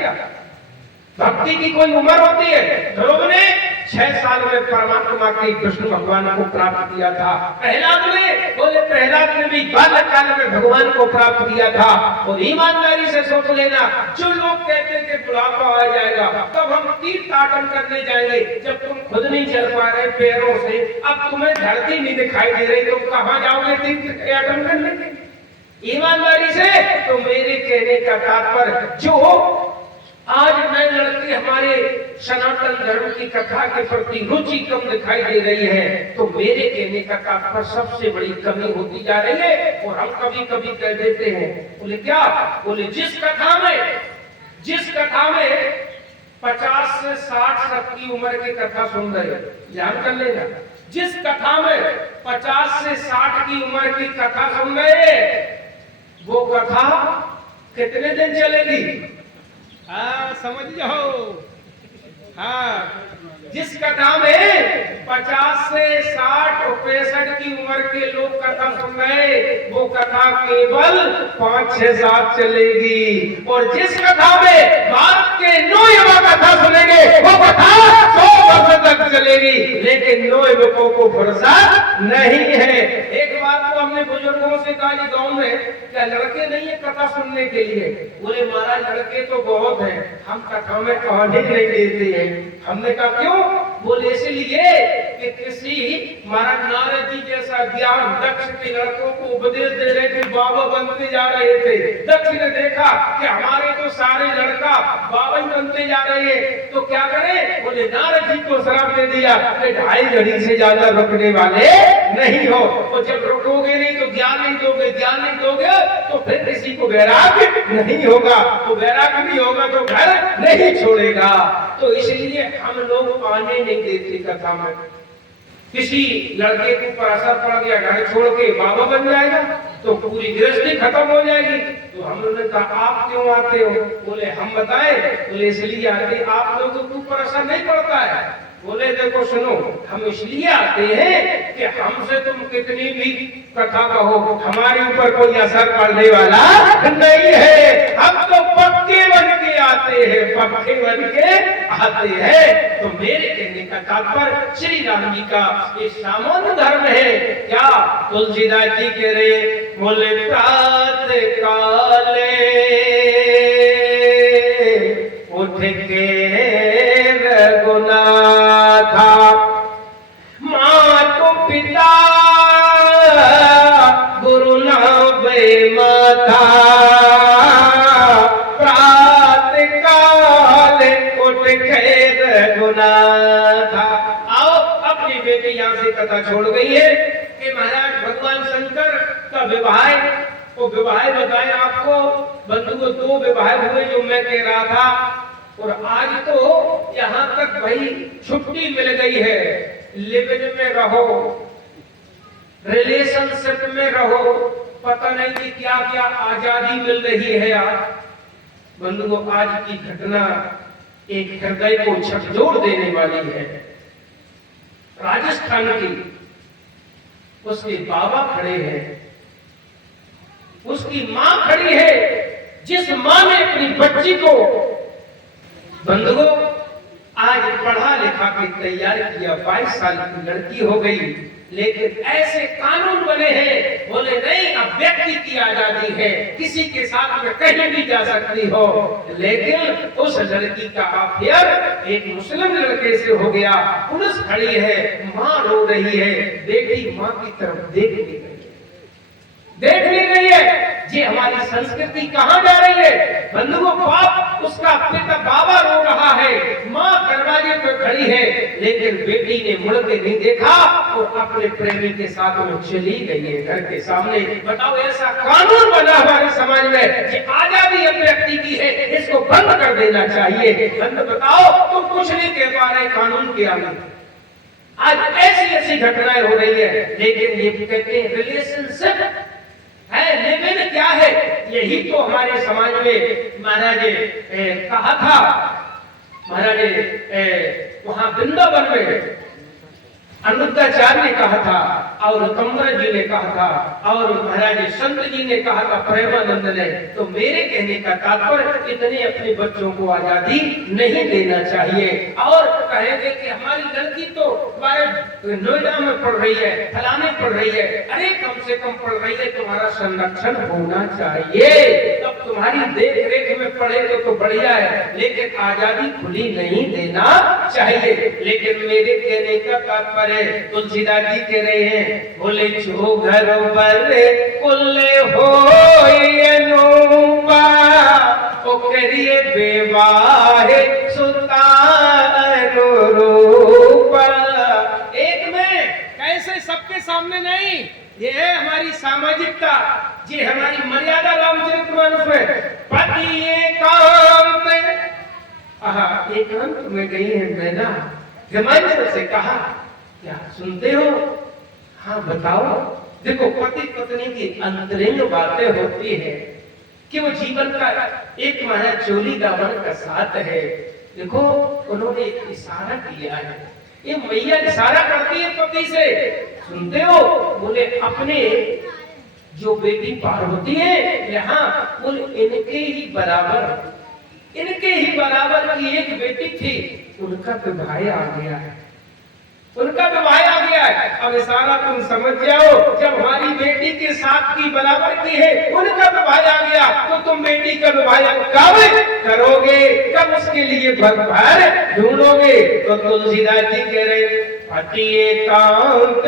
भक्ति की कोई उम्र होती है? ध्रुव ने 6 साल में परमात्मा के कृष्ण भगवान को प्राप्त किया था। प्रहलाद ने भी बाल्यकाल में भगवान को प्राप्त किया था। और ईमानदारी से सोच लेना, जो लोग कहते हैं कि बुढ़ापा आ जाएगा, तब हम तीर्थाटन करने जाएंगे, जब तुम खुद नहीं चल पा रहे पैरों से, अब तुम्हें धरती नहीं दिखाई दे रही, तुम कहां जाओगे तीर्थाटन करने? ईमानदारी से तो मेरे कहने का तात्पर्य, जो आज नए लड़के हमारे सनातन धर्म की कथा के प्रति रुचि कम दिखाई दे रही है, तो मेरे कहने का तात्पर्य सबसे बड़ी कमी होती जा रही है। और हम कभी कभी कह देते हैं, बोले क्या? बोले जिस कथा में 50 से 60 तक की उम्र की कथा सुन रहे हो, ध्यान कर लेना, जिस कथा में 50 से 60 की उम्र की कथा सुन रहे, वो कथा कितने दिन चलेगी? समझ जाओ। जिस कथा में 50 से 60 और 65 की उम्र के लोग कथा सुन रहे, वो कथा केवल 5, 6, 7 चलेगी। और जिस कथा में भारत के 9 युवा कथा सुनेंगे, वो कथा 100 वर्ष तक चलेगी। लेकिन 9 युवकों को फुर्सत नहीं है। एक बात तो हमने बुजुर्गों से कहा, गांव में क्या लड़के नहीं है कथा सुनने के लिए? बोले महाराज लड़के तो बहुत हैं, हम कथा में कहानी नहीं देते हैं। हमने कहा क्यों? बोले इसलिए कि किसी महाराज नारद जी जैसा ज्ञान दक्ष के लड़कों को उपदेश दे रहे थे, बाबा बनते जा रहे थे। दक्ष ने देखा कि हमारे तो सारे लड़का बाबा बनते जा रहे हैं, तो क्या करें? बोले नारद जी को श्राप दे दिया कि 2.5 घड़ी से ज्यादा रुकने वाले नहीं हो। और जब रुकोगे नहीं तो ज्ञान नहीं दोगे, ज्ञान नहीं दोगे तो फिर किसी को वैराग्य नहीं होगा, तो वैराग्य नहीं होगा तो घर नहीं छोड़ेगा। तो इसलिए हम लोग आने नहीं देते कथा में। किसी लड़के के ऊपर असर पड़ गया, घर छोड़ के बाबा बन जाएगा, तो पूरी गृहस्थी खत्म हो जाएगी। तो हम लोगों ने कहा आप क्यों आते हो? बोले हम बताएं। बोले इसलिए आते, आप लोगों के ऊपर असर नहीं पड़ता है। बोले देखो सुनो, हम इसलिए आते हैं कि हमसे तुम कितनी भी कथा कहो, हमारे ऊपर कोई असर पड़ने वाला नहीं है। हम तो पक्के बन के आते हैं, पक्के बन के आते हैं। तो मेरे कहने का तात्पर्य श्री राम जी का ये सामान्य धर्म है। क्या तुलसीदास जी कह रहे, बोले प्रातः काले उठ के रघुनाथा, मातु पिता गुरु नावे माता, प्रातः काल उठ के रघुनाथा। आओ अपनी बेटी यहाँ से कथा छोड़ गई है कि महाराज भगवान शंकर का विवाह, वो विवाह बताए आपको बंधुओं, 2 विवाह हुए जो मैं कह रहा था। और आज तो यहाँ तक भाई छुट्टी मिल गई है, लिव इन में रहो, रिलेशनशिप में रहो, पता नहीं कि क्या क्या आजादी मिल रही है। आज बंधुओं आज की घटना एक हृदय को झकझोर देने वाली है। राजस्थान की उसके बाबा खड़े हैं, उसकी मां खड़ी है, जिस मां ने अपनी बच्ची को बंधुओं आज पढ़ा लिखा के तैयार किया, 22 साल की लड़की हो गई, लेकिन ऐसे कानून बने हैं, बोले नहीं अब व्यक्ति की आजादी है, किसी के साथ में कहीं भी जा सकती हो। लेकिन उस लड़की का अफेयर एक मुस्लिम लड़के से हो गया। पुलिस खड़ी है, मां रो रही है, बेटी मां की तरफ देख ली गई, देख ली गई है। ये हमारी संस्कृति कहां जा रही है? बंधुओं बाप उसका पिता बाबा रो रहा है, मां दरवाजे पर खड़ी है, लेकिन बेटी ने मुड़ के नहीं देखा और अपने प्रेमी के साथ में चली गई है घर के सामने। बताओ ऐसा कानून बना हमारे समाज में, ये आजादी अब व्यक्ति की है, इसको बंद कर देना चाहिए। बंद बताओ, तुम कुछ नहीं कह पा रहे कानून के आगे। आज ऐसी ऐसी घटनाएं हो रही है, लेकिन ये कहते हैं रिलेशनशिप है, लेकिन क्या है, यही तो हमारे समाज में महाराज कहा था, महाराज वहां वृंदावन में अनुद्धाचार्य ने कहा था और कमर जी ने कहा था और महाराज संत जी ने कहा था, प्रेमानंद ने। तो मेरे कहने का तात्पर्य इतने अपने बच्चों को आजादी नहीं देना चाहिए। और कहेंगे कि हमारी लड़की तो नोएडा में पढ़ रही है, फलाने पढ़ रही है, अरे कम से कम पढ़ रही है, तुम्हारा संरक्षण होना चाहिए, तब तुम्हारी देख रेख में पढ़ेगे तो बढ़िया है, लेकिन आजादी खुली नहीं देना चाहिए। लेकिन मेरे कहने का तात्पर्य तुलसीदास जी कह रहे हैं, बोले जो घर पर कुल्ले हो ओ करिए विवाह सुता अनुरूपा। एक में कैसे, सबके सामने नहीं, ये है हमारी सामाजिकता, ये हमारी मर्यादा रामचरितमानस में। पति एकांत एकांत में गई है मैना, हिमांशु से कहा क्या सुनते हो? हाँ बताओ। देखो पति पत्नी की अंतरंग बातें होती है कि वो जीवन का एक माना चोरी दामन का साथ है। देखो उन्होंने एक इशारा किया है, ये मैया इशारा करती है पति से, सुनते हो? बोले अपने जो बेटी पार होती है यहाँ, बोले इनके ही बराबर की एक बेटी थी, उनका तो भाई आ गया है, उनका तो भाई आ गया है। अब इशारा तुम समझ जाओ, जब हमारी बेटी के साथ की बराबर की है, उनका तो भाई आ गया, तो तुम बेटी का तो भाई कब करोगे, कब उसके लिए भर ढूंढोगे? तो तुलसीदास जी कह रहे, पति एकांत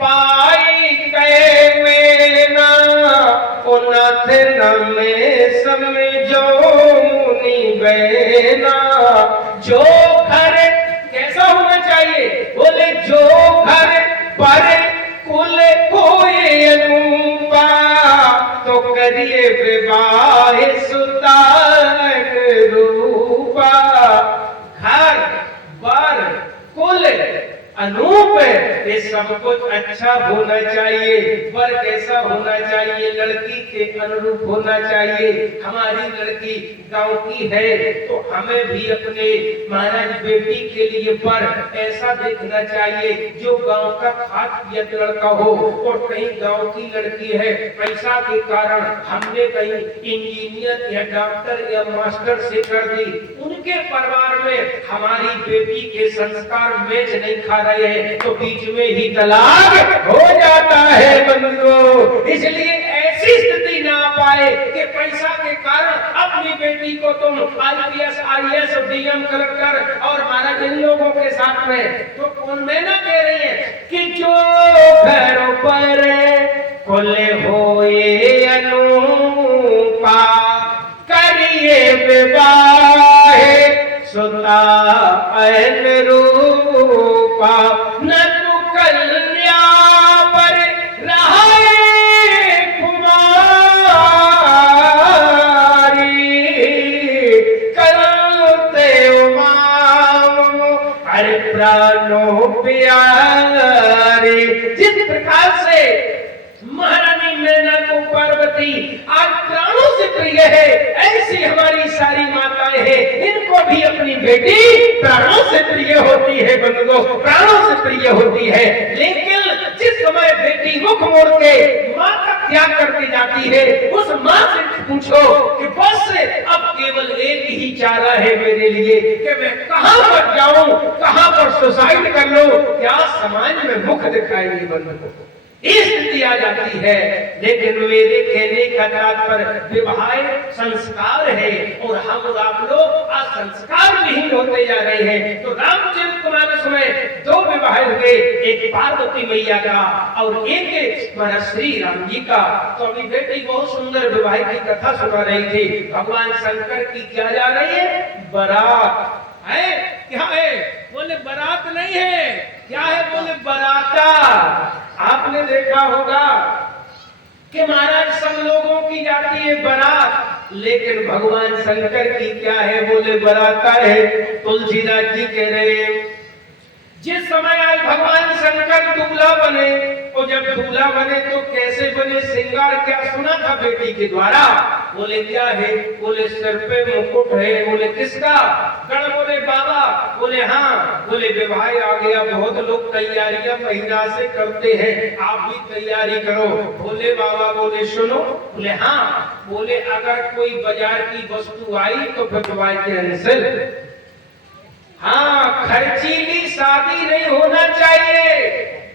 पाई कै मेना, उनथ न में समझो मुनि बैना। जो घर कैसा होना चाहिए? बोले जो घर पर कुल कोई अनुपा, तो करिए विवाह सुता रूपा। घर बर कुल अनूप, ये सब कुछ अच्छा होना चाहिए। वर कैसा होना चाहिए? लड़की के अनुरूप होना चाहिए। हमारी लड़की गांव की है तो हमें भी अपने महाराज बेटी के लिए वर ऐसा देखना चाहिए जो गांव का खास पियत लड़का हो। और कहीं गांव की लड़की है, पैसा के कारण हमने कहीं इंजीनियर या डॉक्टर या मास्टर से कर दी, उनके परिवार में हमारी बेटी के संस्कार मैच नहीं खा रहे हैं, तो बीच में ही तलाक हो जाता है बंधुओं। इसलिए ऐसी स्थिति ना पाए कि पैसा के कारण अपनी बेटी को तुम IPS, IAS, DM, कलेक्टर और महाराज इन लोगों के साथ में, तो कौन में ना कह रही है कि जो घर पर खुले होए अनुपा, करिए विवाह सुता अनुरूपा। न तु कन्या पर रहे कुमारी, करते उमाम हर प्राणों प्यारी। जिस प्रकार से महारानी मैना को पार्वती आज प्राणों से प्रिय है, ऐसी हमारी सारी माताएं हैं, इनको भी अपनी बेटी प्राणों से प्रिय होती है बंधुओं, प्राणों से प्रिय होती है। लेकिन जिस समय बेटी मुख मोड़ के माँ का त्याग करके जाती है, उस माँ से पूछो कि बस अब केवल एक ही चारा है मेरे लिए कि मैं कहां पर जाऊं, कहां पर सुसाइड कर लूं, क्या समाज में मुख दिखाएगी बंधुओं, स्थिति आ जाती है। लेकिन मेरे कहने का तात्पर्य विवाह संस्कार है और हम और आप लोग आज संस्कार विहीन होते जा रहे हैं। तो रामचरितमानस में दो विवाह हुए, एक पार्वती मैया का और एक हमारा श्री राम जी का। तो अभी बेटी बहुत सुंदर विवाह की कथा सुना रही थी। भगवान शंकर की क्या जा रही है? बारात है। क्या है? बोले बारात नहीं है, क्या है? बोले बराता। आपने देखा होगा कि महाराज सब लोगों की जाती है बारात, लेकिन भगवान शंकर की क्या है? बोले बराता है। तुलसीदास जी कह रहे जिस समय आज भगवान शंकर दूल्हा बने, और जब दूल्हा बने तो कैसे बने, श्रृंगार क्या सुना था बेटी के द्वारा? बोले क्या है? बोले सिर पे मुकुट है। बोले किसका? गण बोले बाबा। बोले हाँ। बोले विवाह आ गया, बहुत लोग तैयारियां महीना से करते हैं, आप भी तैयारी करो। बोले बाबा। बोले सुनो। बोले हाँ। बोले अगर कोई बाजार की वस्तु आई तो विवाह कैंसिल। हाँ, खर्चीली शादी नहीं होना चाहिए।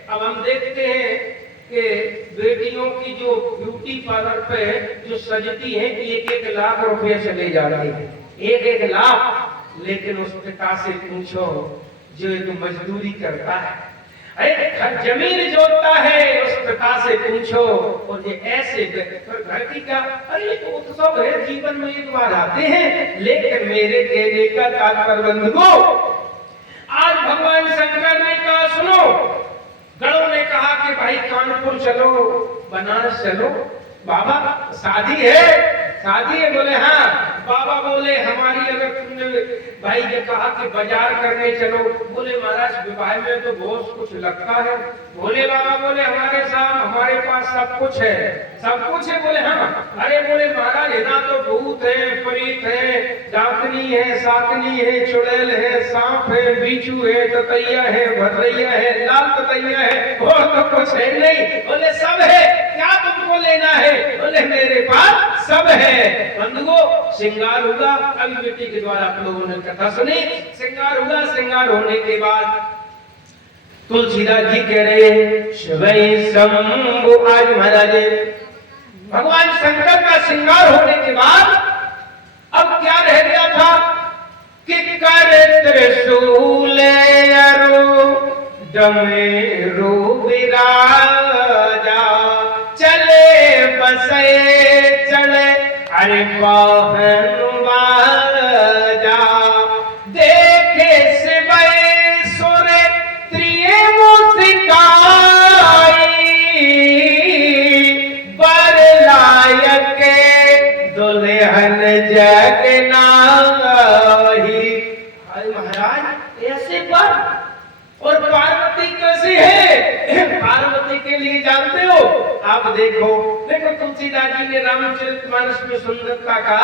अब हम देखते हैं कि बेटियों की जो ब्यूटी पार्लर पे जो सजती है, 1-1 लाख रुपए चले जाते हैं, 1-1 लाख। लेकिन उस पिता से पूछो जो एक मजदूरी करता है, अरे जमीन जोतता है, उस पिता से पूछो, और ये ऐसे घर की क्या, अरे तो उत्सव है, जीवन में एक बार आते हैं। लेकिन मेरे कहने का तात्पर्य बंधुओं, आज भगवान शंकर ने कहा सुनो, गणों ने कहा कि भाई कानपुर चलो, बनारस चलो। बाबा शादी है? शादी है। बोले हाँ। बाबा बोले हमारी, अगर तुमने भाई ये कहा कि बाजार करने चलो, बोले महाराज विवाह में तो बहुत कुछ लगता है। बोले बाबा। बोले हमारे साथ, हमारे पास सब कुछ है। सब कुछ है? बोले हाँ। अरे बोले महाराज ना तो भूत है, प्रेत है, डाकनी है, साकनी है, चुड़ैल है, सांप है, बीचू है, ततैया है, भर्रैया है, लाल ततैया है, और तो कुछ है नहीं। बोले सब है, क्या तुमको लेना है? बोले मेरे पास सब है। बंधुओं, श्रृंगार हुआ। अभी बेटी के द्वारा आप लोगों ने कथा सुनी। श्रृंगार हुआ। श्रृंगार होने के बाद तुलसीदास जी कह रहे हैं शिवै शंभु। आज महाराज भगवान शंकर का श्रृंगार होने के बाद अब क्या रह गया था कि कर त्रिशूल अरु डमरू विराजा, चले बसे चले अरे वाहन बाजा, देखे शिवै सुर त्रिय मुस्काई, बर लायक दुल्हन जगनाही। महाराज ऐसे पर, और पार्वती कैसी है? पार्वती के लिए जानते हो आप? देखो तुलसीदास जी ने रामचरितमानस में सुंदरता का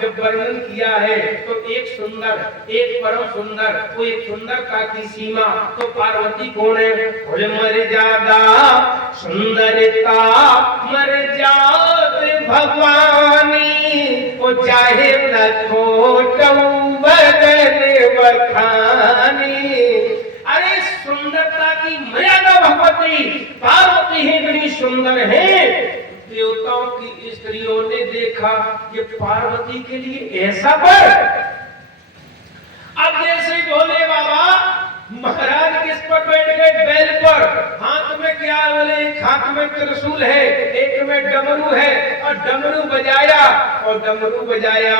जब वर्णन किया है, तो एक सुंदर, एक परम सुंदर, वो एक सुंदरता की सीमा तो पार्वती कौन है? बोले मर्यादा सुंदरता मर्याद भगवानी, वो चाहे न छोटू बदन बखानी। अरे सुंदरता की मर्यादा भगवती पार्वती ही बड़ी सुंदर है। देवताओं की स्त्रियों ने देखा ये पार्वती के लिए ऐसा पर। अब जैसे बोले बाबा महाराज किस पर बैठ गए? बैल पर। हाथ में क्या? बोले एक हाथ में त्रिशूल है, एक में डमरू है, और डमरू बजाया, और डमरू बजाया।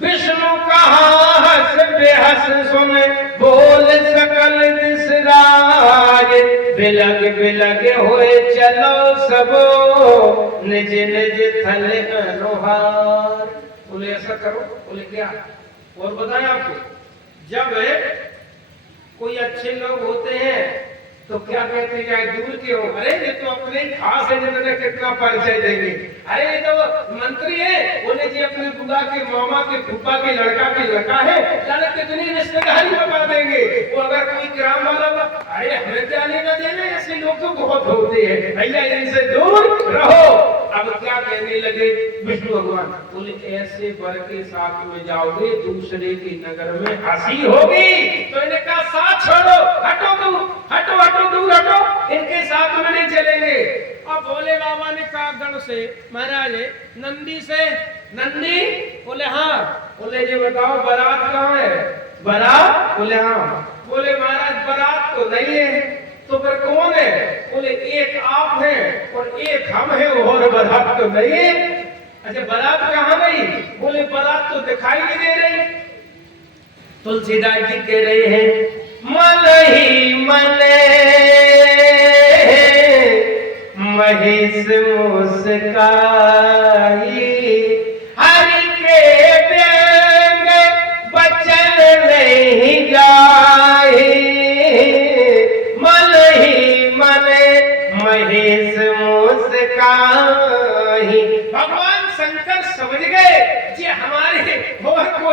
विष्णु कहा हस बेहस सुन, बोल सकल दिसराज, बिलग बिलग होए चलो सबो, निज निज थल अनुहार। बोले ऐसा करो। बोले क्या? और बताएं आपको, जब कोई अच्छे लोग होते हैं तो क्या कहते हैं? दूर के हो, अरे ये तो अपने खास है, जिन्होंने कितना परिचय देंगे। अरे ये तो मंत्री है, बोले जी अपने बुआ के मामा के फूफा के लड़का है, जाने कितनी रिश्तेदारी बता देंगे। वो अगर कोई ग्राम वाला, अरे हमें क्या लेना देना, ऐसे लोग तो बहुत होते हैं, भैया इनसे दूर रहो। अब क्या कहने लगे विष्णु भगवान? बोले ऐसे वर के साथ में जाओगे दूसरे के नगर में हंसी होगी। तो इन्हें कहा साथ छोड़ो, हटो दूर, हटो हटो दूर हटो, इनके साथ में नहीं चलेंगे। अब भोले बाबा ने कहा गण से, महाराज नंदी से, नंदी? बोले हाँ। बोले ये बताओ बारात कहाँ है? बारात? बोले हाँ। बोले महाराज बारात तो नहीं है, तो फिर कौन है? बोले एक आप हैं और एक हम हैं, और बारात तो नहीं है। अच्छा बारात कहाँ गई? बोले बारात तो दिखाई नहीं दे रही। तुलसीदास जी कह रहे हैं मन ही मने महिष मुस्काई, हरि के व्यंग बचन नहीं गाए,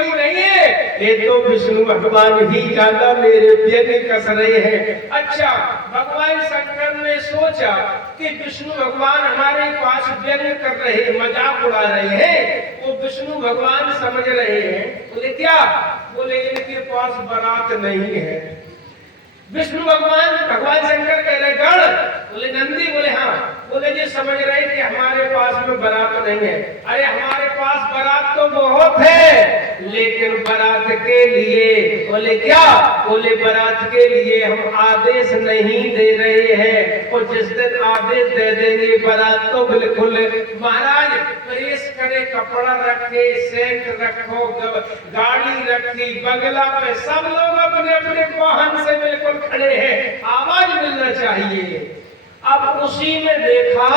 कोई नहीं है, ये तो विष्णु भगवान ही ज्यादा मेरे व्यंग कस रहे हैं। अच्छा, भगवान शंकर ने सोचा कि विष्णु भगवान हमारे पास व्यंग कर रहे, मजाक उड़ा रहे हैं। वो विष्णु भगवान समझ रहे हैं, बोले क्या? बोले इनके पास बारात नहीं है। विष्णु भगवान शंकर कह रहे गण, बोले नंदी, बोले हाँ। बोले ये समझ रहे कि हमारे पास में बारात नहीं है। अरे हमारे पास बारात तो बहुत है, लेकिन बारात के लिए, बोले क्या? बोले बारात के लिए हम आदेश नहीं दे रहे हैं, और जिस दिन आदेश दे देंगे बारात तो बिल्कुल महाराज प्रेस करे, कपड़ा रखे, सेंट रखो, गाड़ी रखी, बंगला पे सब लोग अपने अपने वाहन से बिल्कुल खड़े हैं, आवाज मिलना चाहिए। अब उसी में देखा,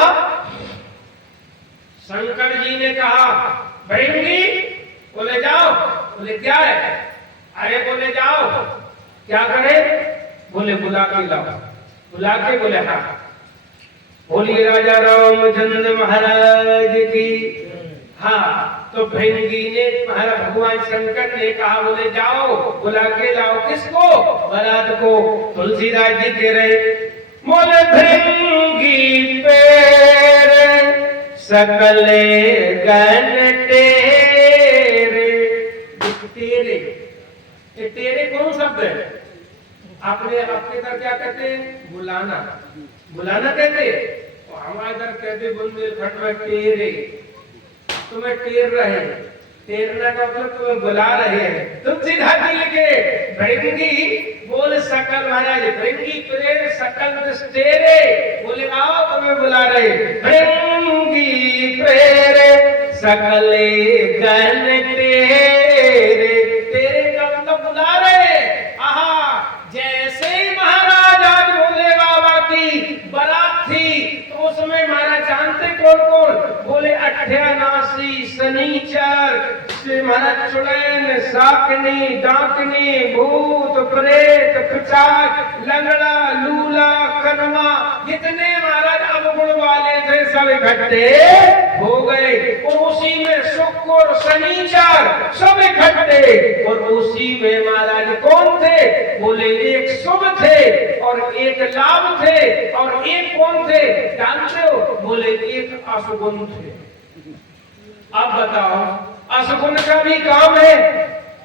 शंकर जी ने कहा भृंगी, बोले जाओ। बोले क्या है? अरे बोले जाओ। क्या करे? बोले बुला के लाओ। बुला के बोले हाँ। बोलिए राजा रामचंद्र महाराज की। हाँ, तो भृंगी ने भगवान शंकर ने कहा बोले जाओ बुला के लाओ। किसको? बारात को। तुलसीदास जी कह रहे बोले भृंगी पैर सकले गण तेरे। तेरे, ये तेरे कौन शब्द है? आपने आपके इधर क्या कहते हैं? बुलाना। बुलाना कहते हैं, हमारे इधर कहते बुंदेलखंड में टेरे। तुम्हें टेर रहे हैं, टेरना का मतलब तुम्हें बुला रहे हैं। तुलसीदास जी लिखे भृंगी बोल सकल, महाराज भृंगी प्रेर सकल तेरे, बोले आओ तुम्हें बुला रहे। भृंगी प्रेर सकले गण तेरे, तेरे का मतलब बुला रहे। आहा, जैसे ही महाराज आज भोले बाबा की बारात थी, तो उसमें महाराज जानते कौन कौन? बोले अठ्यानासी शनिचर से महाराज चुड़ैन, शाकनी, डाकनी, भूत, प्रेत, पिशाच, लंगड़ा, लूला, कनमा, जितने महाराज अवगुण वाले थे सब इकट्ठे हो गए। और उसी में शुक्र और शनिचर सब इकट्ठे, और उसी में महाराज कौन थे? बोले एक शुभ थे और एक लाभ थे, और एक कौन थे जानते हो? बोले एक अशुभ थे। अब बताओ, अशुभ का भी काम है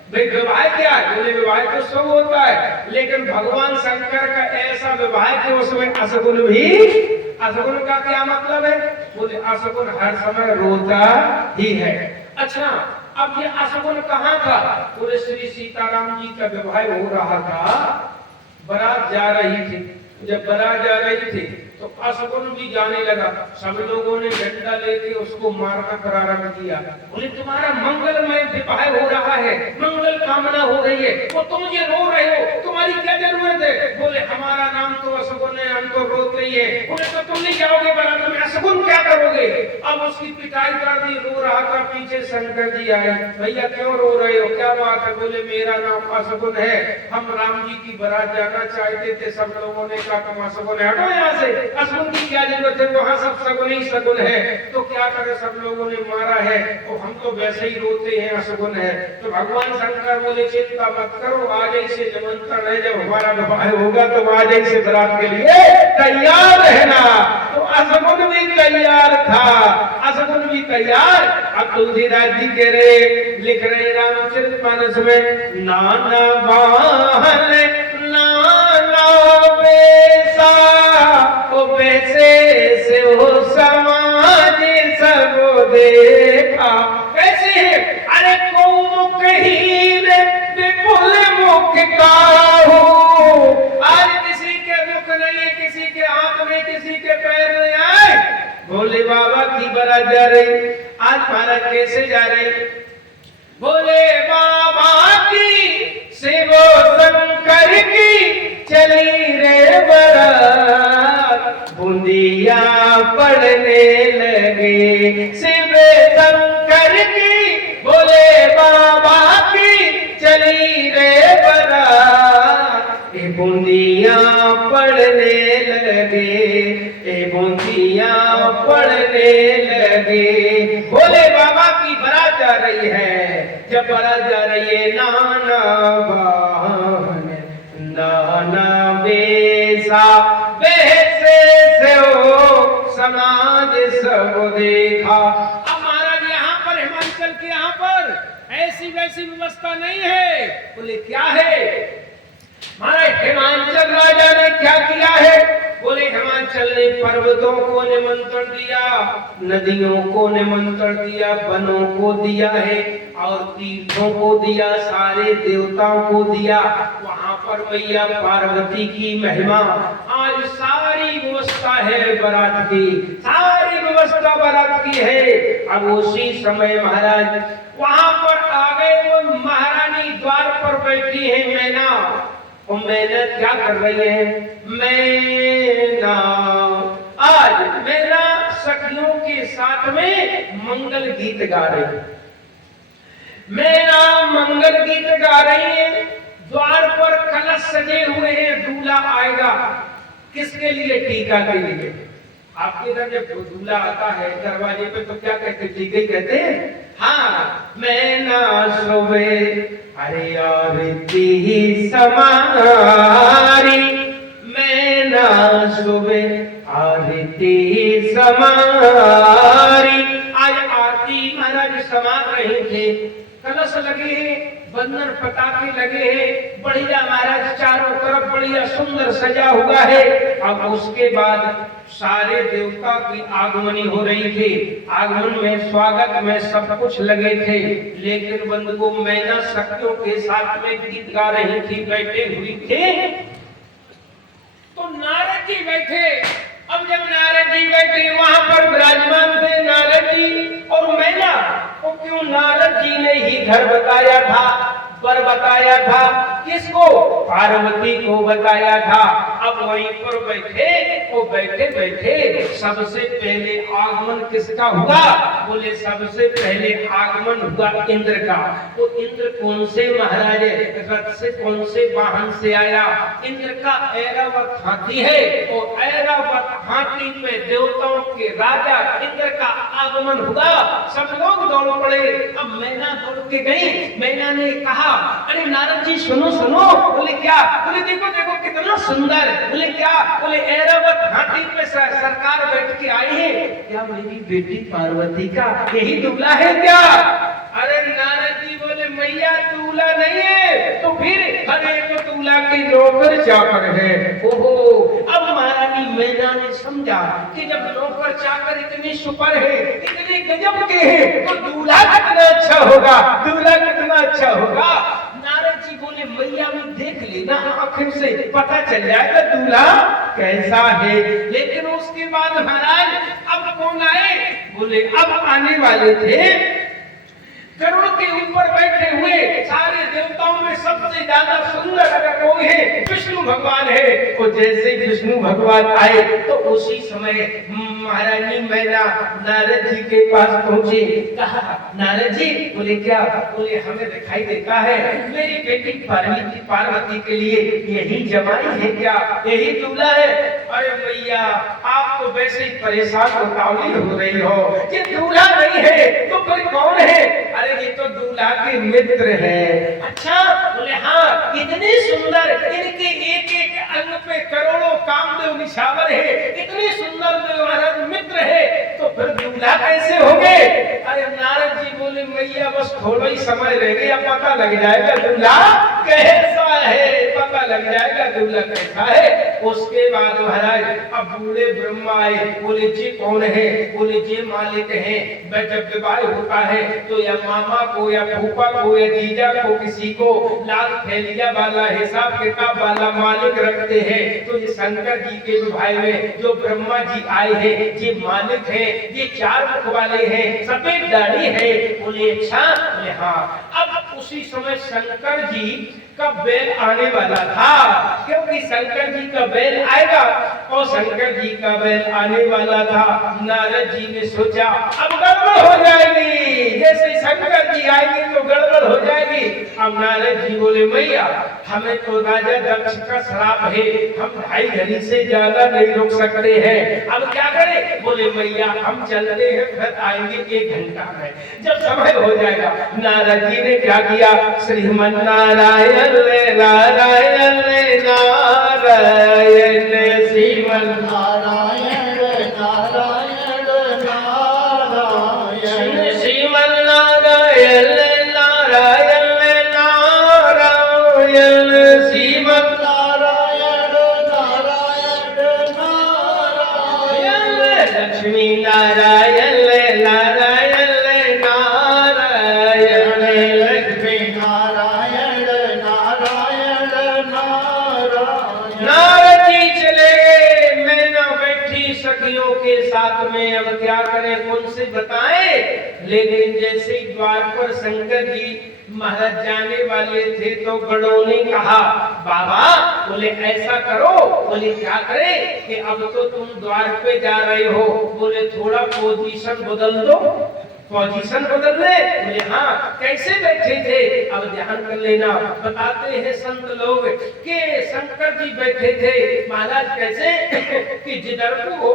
भाई। विवाह क्या है? बोले विवाह तो शुभ होता है, लेकिन भगवान शंकर का ऐसा विवाह कि उसमें अशुभ भी। अशुभ का क्या मतलब है? बोले अशुभ हर समय रोता ही है। अच्छा, अब ये अशुभ कहाँ था? बोले श्री सीताराम जी का विवाह हो रहा था, बारात जा रही थी। जब बारात जा रही थी तो अशुभ भी जाने लगा। सब लोगों ने डंडा लेके उसको मारना प्रारंभ किया। बोले तुम्हारा मंगलमय विवाह हो रहा है, मंगल कामना हो रही है, वो तुम ये रो रहे हो, तुम्हारी क्या जरूरत है? बोले हमारा नाम तो अशुभ है, हम तो रोते ही है। बोले तो तुम नहीं जाओगे बारात में, अशुभ क्या करोगे? अब उसकी पिटाई कर दी, रो रहा था। पीछे शंकर जी आए, भैया क्यों रो रहे हो, क्या बात है? बोले मेरा नाम अशुभ है, हम राम जी की बारात जाना चाहते थे, सब लोगों ने कहा तुम अशुभ है, हटो यहाँ से, अशुभ की क्या जरूरत है, वहाँ सब सगुन ही सगुन है। तो क्या करे, सब लोगों ने मारा है और हम तो वैसे ही रोते हैं, अशुभ है। तो भगवान शंकर बोले चिंता मत करो, आज ही से निमंत्रण है, जब हमारा विवाह होगा तो आज ही से बारात के लिए तैयार रहना। तो अशुभ भी तैयार था, अशुभ भी तैयार। अब तुलसीदास जी कह रहे, लिख रहे रामचरितमानस में, नाना वाहन नाना बेसा, ओ वैसे से हो समाज सब देखा। कैसे है? अरे को मुख हीर विपुल मुख काहू, आज किसी के मुख नहीं है, किसी के हाथ में, किसी के पैर नहीं आए। भोले बाबा की बारात जा रही। आज बारात कैसे जा रही? भोले बाबा की शिवो शंकर की चली रे बारात, बूंदिया पड़ने लगे शिव शंकर की, भोले बाबा की चली रे बारात, ए बूंदिया पड़ने लगे, ए बूंदिया पड़ने लगे। भोले बाबा की बारात जा रही है। जबरा जरिए नाना बहन नाना बेसा बेसे से हो समाज सब देखा। अब महाराज यहाँ पर हिमाचल के यहाँ पर ऐसी वैसी व्यवस्था नहीं है। बोले क्या है? महाराज हिमाचल राजा ने क्या किया है? बोले हिमाचल ने पर्वतों को निमंत्रण दिया, नदियों को निमंत्रण दिया, वनों को दिया है और तीर्थों को दिया, सारे देवताओं को दिया। वहां पर मैया पार्वती की महिमा, आज सारी व्यवस्था है बारात की, सारी व्यवस्था बारात की है। अब उसी समय महाराज वहां पर आ गए। वो महारानी द्वार पर बैठी है मैना। और मैना क्या कर रही है? मैना आज मैना सखियों के साथ में मंगल गीत गा रही है। मैना मंगल गीत गा रही है। द्वार पर कलश सजे हुए हैं, दूल्हा आएगा। किसके लिए? टीका के लिए। आपके इधर जब दूल्हा आता है दरवाजे पे तो क्या कहते? टीका ही कहते हैं। हाँ, मैना सोवे अरे आरती समारी, मैना सोवे आरती समारी। आज आरती महाराज समा रहे थे। कलश लगे हैं, बंधन पताके लगे हैं, बढ़िया महाराज चारों तरफ बढ़िया सुंदर सजा हुआ है। अब उसके बाद सारे देवता की आगमनी हो रही थी। आगमन में स्वागत में सब कुछ लगे थे। लेकिन बंधु मैना सखियों के साथ में गीत गा रही थी, बैठे हुई थे। तो नारद जी बैठे। अब जब नारद जी बैठे वहां पर विराजमान थे नारद जी और मैना को, क्यों नारद जी ने ही घर बताया था, वर बताया था। किसको? पार्वती को बताया था। अब वहीं पर बैठे, वो बैठे बैठे सबसे पहले आगमन किसका हुआ? बोले सबसे पहले आगमन हुआ इंद्र का। तो इंद्र कौन से महाराज रथ से, कौन से वाहन से आया? इंद्र का ऐरावत हाथी है। और ऐरावत हाथी पे देवताओं के राजा इंद्र का आगमन हुआ। सब लोग दौड़ पड़े। अब मैना दौड़ के गई। मैना ने कहा, अरे नारद जी सुनो सुनो। बोले क्या? बोले देखो देखो कितना सुंदर। बोले क्या? बोले ऐरावत हाथी पे सरकार बैठ के आई है। क्या मेरी बेटी पार्वती का यही दूल्हा है क्या? अरे नारद जी बोले मैया दूल्हा नहीं है तो फिर? अरे तो दूल्हा की नौकर चाकर है। ओहो, अब महारानी मैना ने समझा कि जब नौकर चाकर इतने सुपर है, इतने गजब के हैं, तो दूल्हा कितना अच्छा होगा, दूल्हा कितना अच्छा होगा। नारद जी बोले मैया में देख लेना, आखिर से पता चल जाएगा दूल्हा कैसा है। लेकिन उसके बाद महाराज अब कौन आए? बोले अब आने वाले थे गरुड़ के ऊपर बैठे हुए सारे देवताओं में सबसे ज्यादा सुंदर अगर कोई है विष्णु भगवान है। तो जैसे विष्णु भगवान आए तो उसी समय महारानी मैना नारद जी के पास पहुंची। कहा नारद जी। बोले क्या? बोले हमें दिखाई देता है मेरी बेटी पार्वती के लिए यही जमाई है क्या, यही दूल्हा है? अरे मैया आप तो वैसे ही परेशान उतावली हो रही हो, ये दूल्हा नहीं है तो फिर कौन है? अरे ये तो दूल्हा के मित्र है। अच्छा? बोले हाँ, इतने सुंदर, इनके एक एक अंग पे करोड़ों कामदेव निछावर है, इतने सुंदर महाराज मित्र है, तो फिर दूल्हा कैसे हो गए? अरे नारद जी बोले मैया बस थोड़ा ही समय रह गया, पता लग जाएगा दूल्हा कैसा है, पता लग जाएगा दूल्हा कैसा है। उसके बाद महाराज अब बूढ़े ब्रह्मा आए। बोले जी कौन है? बोले जी मालिक है। जब विवाह होता है तो या मामा को या फूफा को या जीजा को किसी को लाल थैलिया वाला हिसाब किताब वाला मालिक रखते हैं। तो ये शंकर जी के विवाह में जो ब्रह्मा जी आए हैं ये मालिक है, ये चार मुख वाले हैं, सफेद दाढ़ी है। बोले अच्छा? बोले हाँ। अब उसी समय शंकर जी का बैल आने वाला था, क्योंकि शंकर जी का बैल आएगा और शंकर जी का बैल आने वाला था। नारद जी ने सोचा अब गड़बड़ हो जाएगी, जैसे शंकर जी आएंगे तो गड़बड़ हो जाएगी। अब नारद जी बोले मैया हमें तो राजा दक्ष का श्राप है, हम 2.5 घड़ी से ज्यादा नहीं रुक सकते हैं, अब क्या करें? बोले मैया हम चलते हैं, फिर आएंगे 1 घंटा में, जब समय हो जाएगा। नारद जी ने क्या किया? श्रीमन नारायण नारायण नारायण श्रीमन नारायण नारायण नारायण श्रीमन नारायण नारायण नारायण श्रीमन नारायण नारायण नारायण लक्ष्मी नारायण नारायण नारायण लक्ष्मी नारायण नारायण नारायण। नारद जी चले, मैं न बैठी सखियों के साथ में, अब क्या करें कौन से बताएं। लेकिन जैसे ही द्वार पर शंकर जी महाराज जाने वाले थे तो गणों ने कहा बाबा, बोले ऐसा करो, बोले क्या करें कि अब तो तुम द्वार पे जा रहे हो, बोले थोड़ा पोजीशन बदल दो। पोजीशन बदल ले? बोले हाँ। कैसे बैठे थे? अब ध्यान कर लेना, बताते हैं संत लोग कि शंकर जी बैठे थे महाराज कैसे कि जिधर को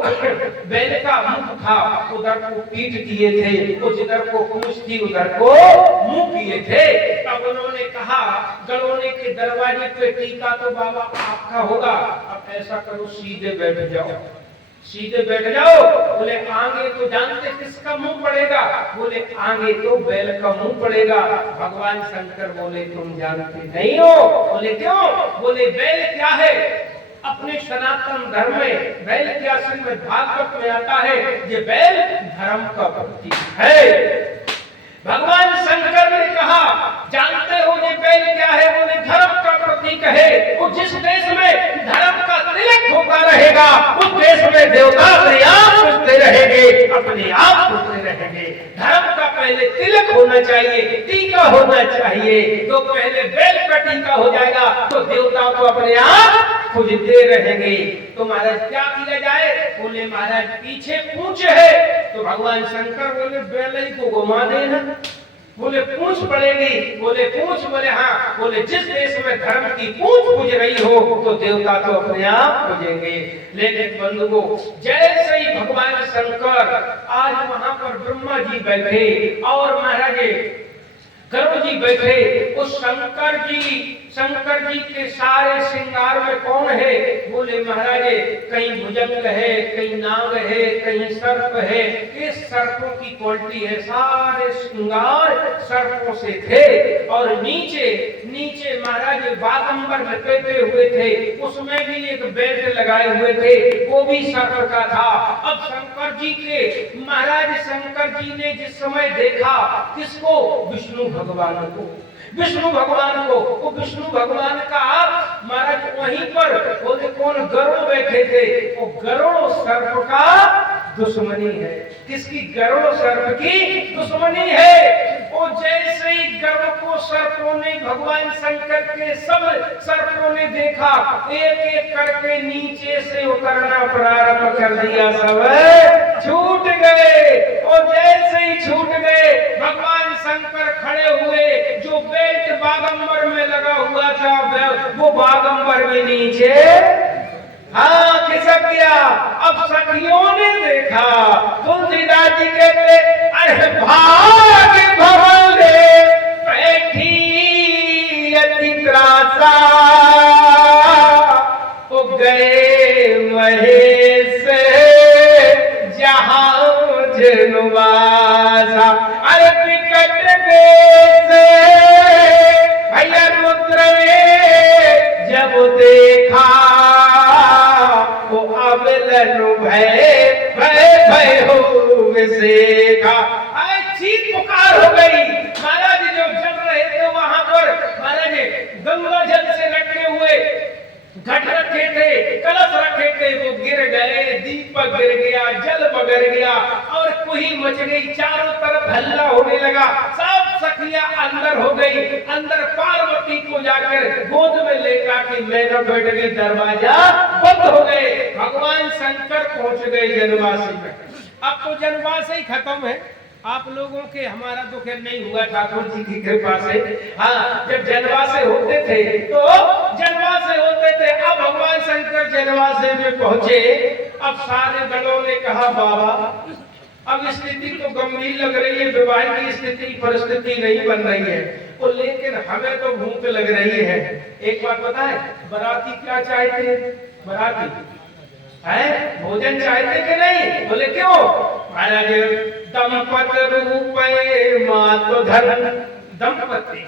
बैल का मुख था उधर को पीठ किए थे, वो जिधर को पूंछ थी उधर को मुंह किए थे। तब उन्होंने कहा गड़ोने के दरवाजे पे टीका तो बाबा आपका होगा, अब ऐसा करो सीधे बैठ जाओ, सीधे बैठ जाओ। बोले आगे तो जानते किसका मुंह पड़ेगा? बोले आगे तो बैल का मुंह पड़ेगा। भगवान शंकर बोले तुम जानते नहीं हो। बोले क्यों? बोले बैल क्या है? अपने सनातन धर्म में बैल क्या श्रीमद् भागवत में आता है, ये बैल धर्म का प्रतीक है। भगवान शंकर ने कहा जानते हो ये बैल क्या है? बोले धर्म का प्रतीक है। वो जिस देश में धर्म का तिलक होता रहेगा उस देश में देवता अपने आप पूजते रहेंगे, अपने आप पूजते रहेंगे। धर्म का पहले तिलक होना चाहिए, टीका होना चाहिए, तो पहले बैल का टीका हो जाएगा तो देवता को अपने आप पूजते रहेंगे। तो महाराज क्या किया जाए? बोले महाराज पीछे पूंछ है, तो भगवान शंकर बोले बैल को घुमा देना। बोले पूंछ पड़ेगी? बोले पूंछ? बोले हाँ। बोले जिस देश में धर्म की पूंछ पूज रही हो तो देवता तो अपने आप पूजेंगे। लेकिन बंधुओं जैसे ही भगवान शंकर आज वहां पर ब्रह्मा जी बैठे और महाराज गरुड़ जी बैठे, उस शंकर जी के सारे श्रृंगार में कौन है? बोले महाराज कहीं भुजंग है, कहीं नाग है, कहीं सर्प है। ये सर्पों की क्वालिटी है, सारे श्रृंगार सर्पों से थे। और नीचे महाराज बागंबर लपेटे हुए थे, उसमें भी एक बेल्ट लगाए हुए थे, वो भी सर्प का था। अब शंकर जी ने जिस समय देखा किसको? विष्णु भगवान को। विष्णु भगवान को, वो विष्णु भगवान का महाराज वहीं पर बोले कौन? गरुड़ बैठे थे। वो गरुड़ सर्प का दुश्मनी है। किसकी? गरुड़ सर्प की दुश्मनी है। वो जैसे ही गरुड़ को सर्पों ने, भगवान शंकर के सब सर्पों ने देखा, एक एक करके नीचे से उतरना प्रारंभ कर दिया, सब छूट गए। और जैसे ही छूट गए भगवान शंकर खड़े हुए, जो बेल्ट बागंबर में लगा हुआ था वो बागंबर में नीचे हाँ खिसक गया। अब सखियों ने देखा, तुलसीदास जी कहते अरे भाग भवले बैठी अति त्रासा, वो गए महेश जहां जनवासा। अरे विकट देश भैया रुद्र ने जब देखा वो अबलन भय हो विसेखा। चीख पुकार हो गई। महाराज जो चल रहे थे वहां पर महाराज गंगा जल से रखे हुए घट रखे थे, कलश रखे थे, वो गिर गए, दीपक गिर गया, जल बगर गया और कुही मच गई, चारों तरफ हल्ला होने लगा। सब किया, अंदर हो गई, अंदर पार्वती को जाकर गोद में लेकर के मैना बैठ गई, दरवाजा बंद हो गए। भगवान शंकर पहुंच गए जनवासी में। अब तो जनवासी खत्म है, आप लोगों के, हमारा तो खैर नहीं हुआ ठाकुर जी की कृपा से। हाँ, जब जनवासे होते थे तो जनवासे होते थे। अब भगवान शंकर जनवासे में पहुंचे। अब सारे गणों ने कहा बाबा अब स्थिति तो गंभीर लग रही है, विवाह की स्थिति परिस्थिति नहीं बन रही है, तो लेकिन हमें तो भूख लग रही है। एक बात पता है, बराती क्या चाहते हैं? बराती है भोजन चाहते कि नहीं? बोले क्यों? महाराज दंपत रूपे मातो धन, दंपति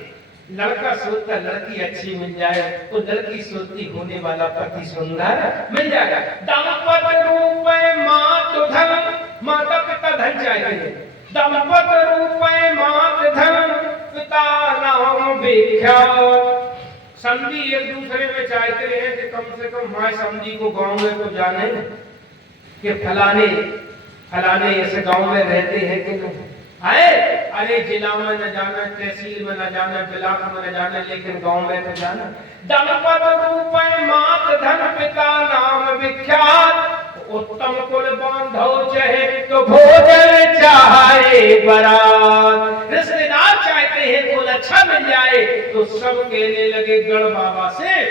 लड़का सोचता लड़की अच्छी मिल जाए, तो लड़की सोचती होने वाला पति सुंदर मिल जाएगा। दंपत रूपे मातो धन, माता पिता धन चाहिए। दंपत रूपे मात धन, पिता नाम विख्यात। समझी एक दूसरे में चाहते हैं कि कम से कम माँ समझी को गांव में तो जाने कि फलाने फलाने ऐसे गांव में रहते हैं कि नहीं है। अरे जिला में न जाना, तहसील में न जाना, ब्लॉक में न जाना, लेकिन गांव में तो जाना। दंपत रूपे मात धन, पिता नाम विख्यात। उत्तम कुल बांधो चाहे तो भोजन चाहे बरात। रिश्तेदार चाहते हैं कुल अच्छा मिल जाए, तो सब कहने लगे गण बाबा से,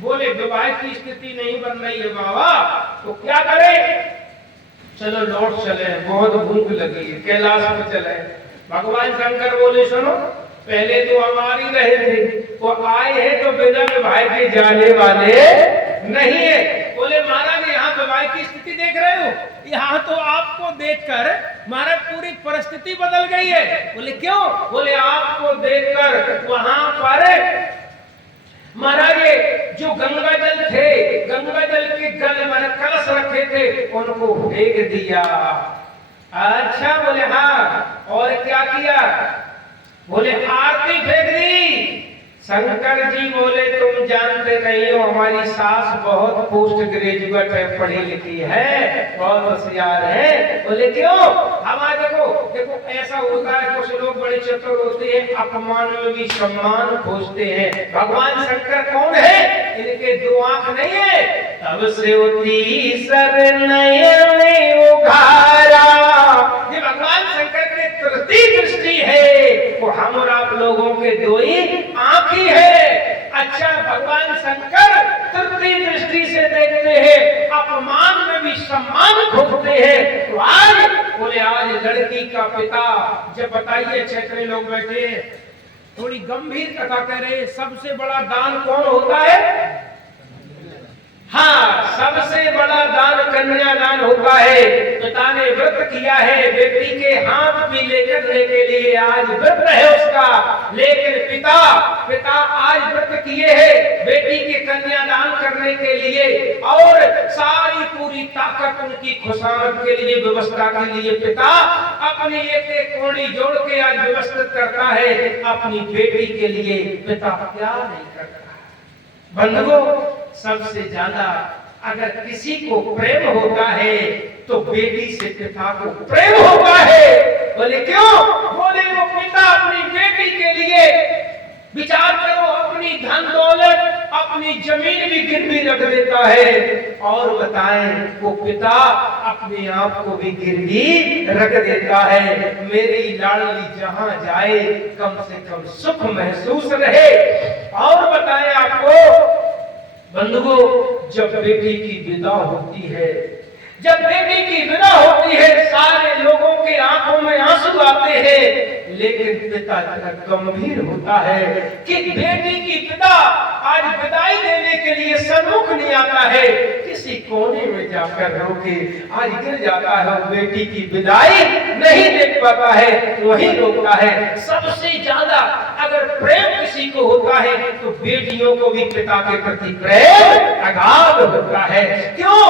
बोले विवाह की स्थिति नहीं बन रही है बाबा, तो क्या करें? चलो लौट चले, बहुत भूख लगी है, कैलाश में चले। भगवान शंकर बोले सुनो, पहले तो हमारी रहे थे, वो आए हैं तो बिना विवाह के जाने वाले नहीं है। बोले महाराज यहाँ विवाह की स्थिति देख रहे हो, यहाँ तो आपको देखकर महाराज पूरी परिस्थिति बदल गई है। बोले क्यों? बोले आपको देखकर वहां पर महाराज जो गंगा जल थे, गंगा जल के गल में कलश रखे थे, उनको फेंक दिया। अच्छा, बोले हाँ, और क्या किया? बोले आरती फेंक दी। शंकर जी बोले तुम जानते नहीं हो, हमारी सास बहुत पोस्ट ग्रेजुएट है, पढ़ी लिखी है, बहुत होशियार है। बोले क्यों? हमारे देखो देखो ऐसा होता है, कुछ लोग बड़े चतुर होते हैं, अपमान में भी सम्मान खोजते हैं। भगवान शंकर कौन है? इनके दो आंख नहीं है, तब से होती सर नयन उघारा। ये भगवान शंकर के तृतीय दृष्टि है, वो हम और आप लोगों के दो ही आंख ही है। अच्छा, भगवान शंकर तृतीय दृष्टि से देखते हैं, अपमान में भी सम्मान खोजते हैं। तो आज बोले आज लड़की का पिता, जब बताइए क्षेत्रीय लोग बैठे थोड़ी गंभीर कथा कह रहे, सबसे बड़ा दान कौन होता है? हाँ, सबसे बड़ा दान कन्यादान होता है। पिता ने व्रत किया है बेटी के हाथ भी लेकर के लिए, आज व्रत है उसका, लेकिन पिता आज व्रत किए हैं बेटी के कन्यादान करने के लिए, और सारी पूरी ताकत उनकी खुशामद के लिए, व्यवस्था के लिए पिता अपनी एक कोड़ी जोड़ के आज व्यवस्थित करता है अपनी बेटी के लिए। पिता क्या नहीं करता? बंधुओं, सबसे ज्यादा अगर किसी को प्रेम होता है तो बेटी से पिता को प्रेम होता है। बोले क्यों? बोले वो पिता अपनी बेटी के लिए विचार करो, अपनी धन दौलत, अपनी जमीन भी गिरवी रख देता है, और बताएं वो पिता अपने आप को भी गिरवी रख देता है। मेरी लाडली जहां जाए कम से कम सुख महसूस रहे। और बताएं आपको बंधुओं, जब बेटी की विदा होती है, जब बेटी की विदा होती है, सारे लोगों के आंखों में आंसू आते हैं, लेकिन पिता इतना गंभीर होता है कि बेटी की विदा आज विदाई देने के लिए सम्मुख नहीं आता है, किसी कोने में जाकर रोके आज गिर जाता है, बेटी की विदाई नहीं देख पाता है, वही रोकता है। सबसे ज्यादा अगर प्रेम किसी को होता है तो बेटियों को भी पिता के प्रति प्रेम अगाध होता है। क्यों?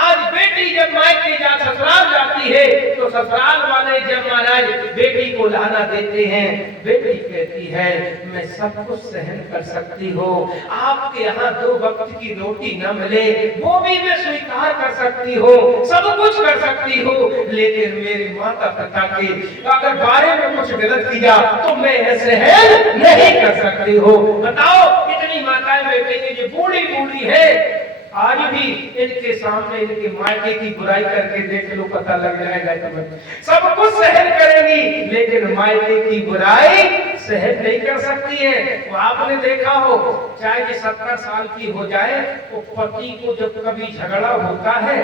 आज बेटी जब मायके जा ससुराल जाती है तो ससुराल वाले जब महाराज बेटी को लाना देते हैं, बेटी कहती है मैं सब कुछ सहन कर सकती हूँ, आपके यहाँ 2 वक्त की रोटी न मिले वो भी मैं स्वीकार कर सकती हूँ, सब कुछ कर सकती हूँ, लेकिन मेरे माता पिता के अगर बारे में कुछ गलत किया तो मैं सहन नहीं कर सकती हूँ। बताओ इतनी माताएं बैठेंगी, ये बूढ़ी बूढ़ी है, आज भी इनके सामने इनके मायके की बुराई करके देख लो, पता लग जाएगा तुम्हें। सब कुछ सहन करेंगी लेकिन मायके की बुराई सहन नहीं कर सकती है। तो आपने देखा हो चाहे ये 70 साल की हो जाए तो पति को जब कभी झगड़ा होता है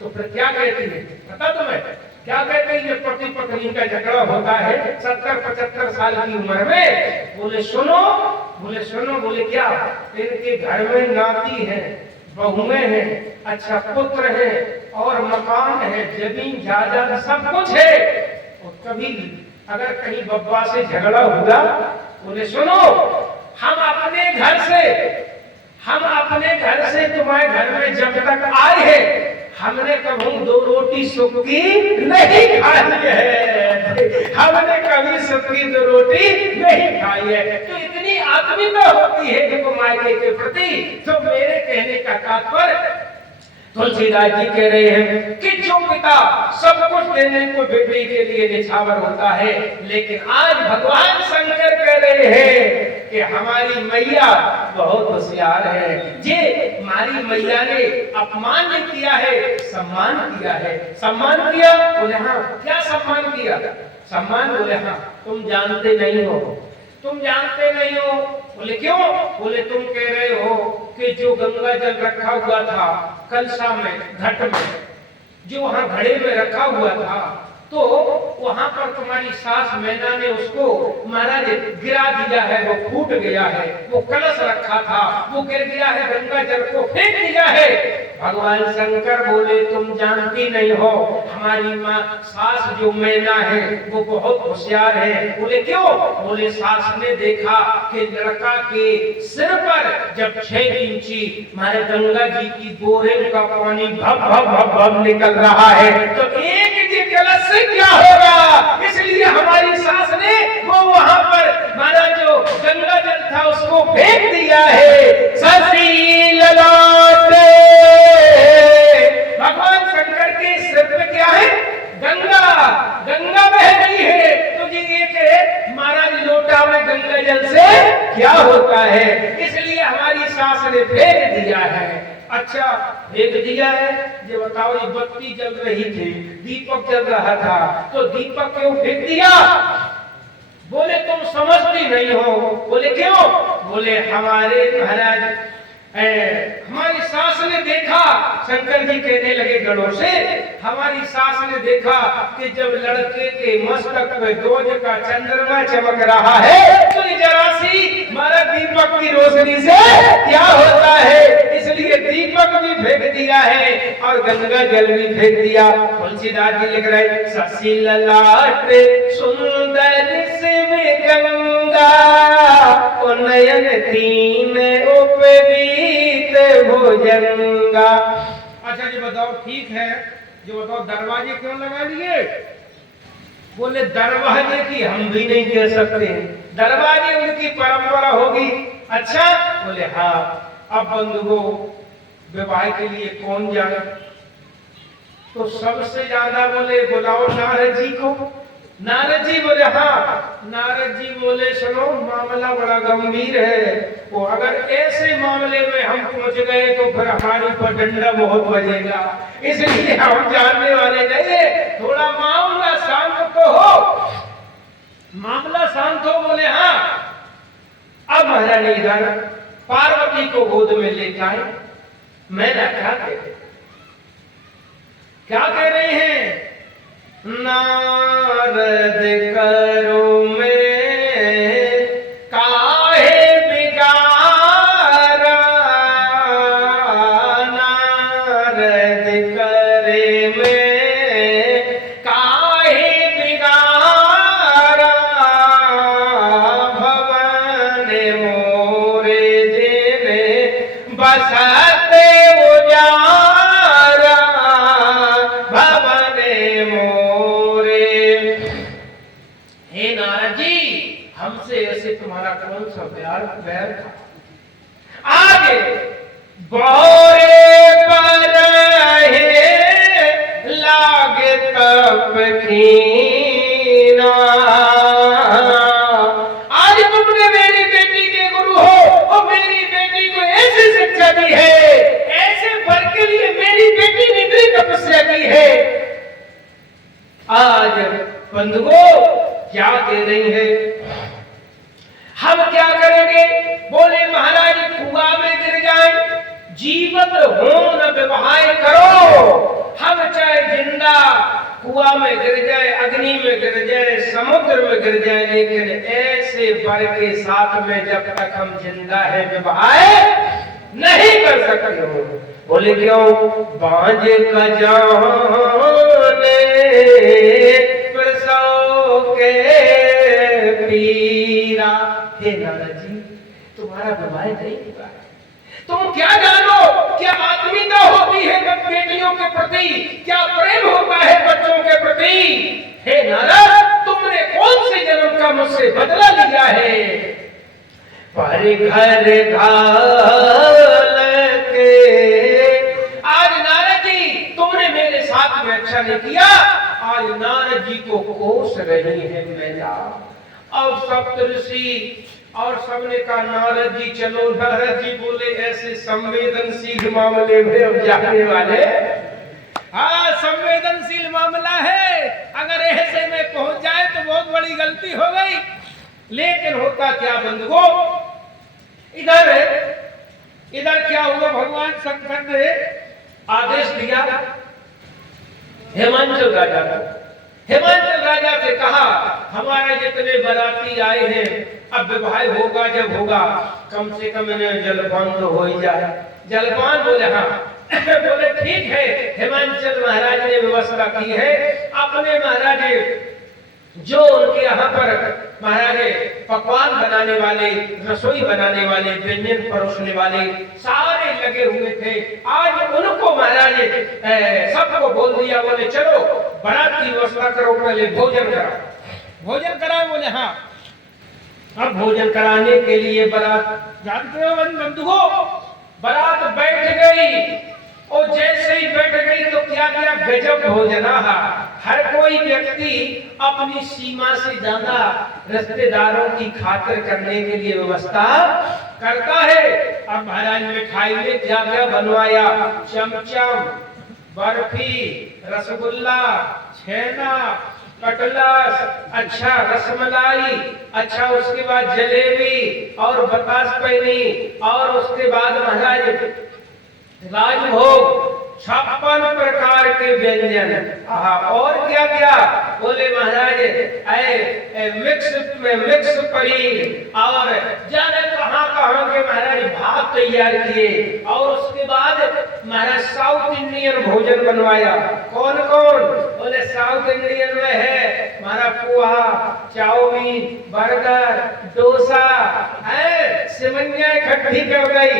तो फिर क्या कहती है पता तुम्हें? क्या कहते हैं जब पति पत्नी का झगड़ा होता है 70-75 साल की उम्र में? बोले सुनो, बोले क्या? इनके घर में नाती है, बहुएं हैं, अच्छा पुत्र है और मकान है, जमीन जायदाद सब कुछ है, और कभी अगर कहीं बब्बा से झगड़ा हुआ, बोले सुनो हम अपने घर से तुम्हारे घर में जब तक आए हैं हमने कभी 2 रोटी सूखी नहीं खाई है, हमने कभी सूखी 2 रोटी नहीं खाई है। तो इतनी आत्मीयता होती है देखो मायके के प्रति। तो मेरे कहने का तात्पर्य तुलसीदास जी कह रहे हैं कि जो पिता सब कुछ देने को बेटी के लिए निछावर होता है, लेकिन आज भगवान शंकर कह रहे हैं कि हमारी मैया बहुत होशियार है, जे हमारी मैया ने अपमान नहीं किया है, सम्मान किया है। सम्मान किया बोले हाँ, क्या सम्मान किया? सम्मान बोले हाँ, तुम जानते नहीं हो। बोले क्यों? बोले तुम कह रहे हो कि जो गंगा जल रखा हुआ था कलशा में, घट में, जो वहां घड़े में रखा हुआ था, तो वहां पर तुम्हारी सास मैना ने उसको महाराज गिरा दिया है, वो फूट गया है, वो कलश रखा था वो गिर गया है, गंगा जल को फेंक दिया है। भगवान शंकर बोले तुम जानती नहीं हो, हमारी माँ सास जो मैना है वो बहुत होशियार है। बोले क्यों? बोले सास ने देखा कि लड़का के सिर पर जब 6 इंची हमारे गंगा जी की बोरिंग का पानी भब भब भब भब निकल रहा है, तो एक कलश से क्या होगा, इसलिए हमारी सास ने वो वहां पर हमारा जो गंगा जल था उसको फेंक दिया है। सती ललाटे भगवान शंकर के सिर पे क्या है? गंगा बह रही है। तो ये कि महाराज लोटा में गंगा जल से क्या होता है, इसलिए हमारी सास ने फेंक दिया है। अच्छा फेंक दिया है, ये बताओ ये बत्ती जल रही थी, दीपक जल रहा था, तो दीपक क्यों फेंक दिया? बोले तुम समझती नहीं हो। बोले क्यों? बोले हमारे महाराज हमारी सास ने देखा, शंकर जी कहने लगे गणों से, हमारी सास ने देखा कि जब लड़के के मस्तक में दोज का चंद्रमा चमक रहा है तो ये जरा सी हमारा दीपक की रोशनी से क्या होता है, इसलिए दीपक भी फेंक दिया है और गंगा जल भी फेंक दिया। तुलसीदास जी लिख रहे ससी ललाट सुंदर से गंगा नयन तीन उपवीत भुजंगा। अच्छा जी बताओ ठीक है, जो बताओ दरवाजे क्यों लगा लिए? बोले दरवाजे की हम भी नहीं कह सकते, दरवाजे उनकी परंपरा होगी। अच्छा बोले हाँ, अब बंधुओं विवाह के लिए कौन जाए? तो सबसे ज्यादा बोले बुलाओ नारद जी को। नारद जी बोले हाँ। नारद जी बोले सुनो मामला बड़ा गंभीर है, वो अगर ऐसे मामले में हम पहुंच गए तो फिर हमारे ऊपर डंडा बहुत बजेगा, इसलिए हम जानने वाले नहीं है, थोड़ा मामला शांत तो हो। मामला शांत हो। बोले हाँ। अब महाराज इधर पार्वती को गोद में लेकर आए। मैंने क्या कह रहे हैं? नारद करो में काहे बिगारा, नारद करे में काहे बिगारा, भवन मोरे जेने बसते उजारा, आगे बोरे पर लागे तप कीना। आज तुमने मेरी बेटी के गुरु हो और मेरी बेटी को ऐसी शिक्षा दी है, ऐसे फल के लिए मेरी बेटी ने इतनी तपस्या की है। आज बंधुओं क्या कह रही है, हम क्या करेंगे? बोले महाराज कुआं में गिर जाए, जीवित हो न विवाह करो। हम चाहे जिंदा कुआं में गिर जाए, अग्नि में गिर जाए, समुद्र में गिर जाए, लेकिन ऐसे वर के साथ में जब तक हम जिंदा है विवाह नहीं कर सकते हो। बोले क्यों? बांझ का जाने प्रसव के पीरा। हे नारद जी, तुम्हारा विवाह नहीं हुआ है, तुम क्या जानो क्या आत्मीयता होती है बेटियों के प्रति, क्या प्रेम होता है बच्चों के प्रति। हे नारद, तुमने कौन से जन्म का मुझसे बदला लिया है? पर घर घाल के आज नारद जी तुमने मेरे साथ में अच्छा नहीं किया। आज नारद जी को कोस रही है मैया। और सप्तऋषि और सबने कहा नारद जी चलो। नारद जी बोले ऐसे संवेदनशील मामले में अब जाने वाले, हाँ संवेदनशील मामला है, अगर ऐसे में पहुंच जाए तो बहुत बड़ी गलती हो गई। लेकिन होता क्या बंधुओं, इधर क्या हुआ, भगवान शंकर ने आदेश दिया हिमांचल राजा को। हिमांचल राजा से कहा हमारे जितने बाराती आए हैं, अब विवाह होगा जब होगा कम से कम इन्हें जलपान तो हो ही जाए। जलपान बोले हाँ। बोले ठीक है। हिमांचल महाराज ने व्यवस्था की है, अपने महाराज जो उनके यहाँ पर महाराज पकवान बनाने वाले, रसोई बनाने वाले, व्यंजन परोसने वाले सारे लगे हुए थे। आज उनको महाराज सबको बोल दिया, बोले चलो बारात की व्यवस्था करो, पहले भोजन कराओ। भोजन कराओ, बोले हाँ। अब भोजन कराने के लिए बारात, जानते हो बंधुओं, बारात बैठ गई और जैसे ही बैठ गई तो क्या क्या गजब भोजना। हर कोई व्यक्ति अपनी सीमा से ज्यादा रिश्तेदारों की खातिर करने के लिए व्यवस्था करता है। अब महाराज मिठाई में क्या क्या बनवाया, चमचम, बर्फी, रसगुल्ला, छेना, कटलास, अच्छा रसमलाई, अच्छा उसके बाद जलेबी और बतास पैनी, और उसके बाद महाराज राजभोग, 56 प्रकार के व्यंजन। और क्या क्या? बोले महाराज मिक्स पनीर और जाने कहां कहां के महाराज भात तैयार किए। और उसके बाद महाराज साउथ इंडियन भोजन बनवाया। कौन कौन? बोले साउथ इंडियन में है हमारा पोहा, चाउमीन, बर्गर, डोसा, सिमैया इकट्ठी कर गई,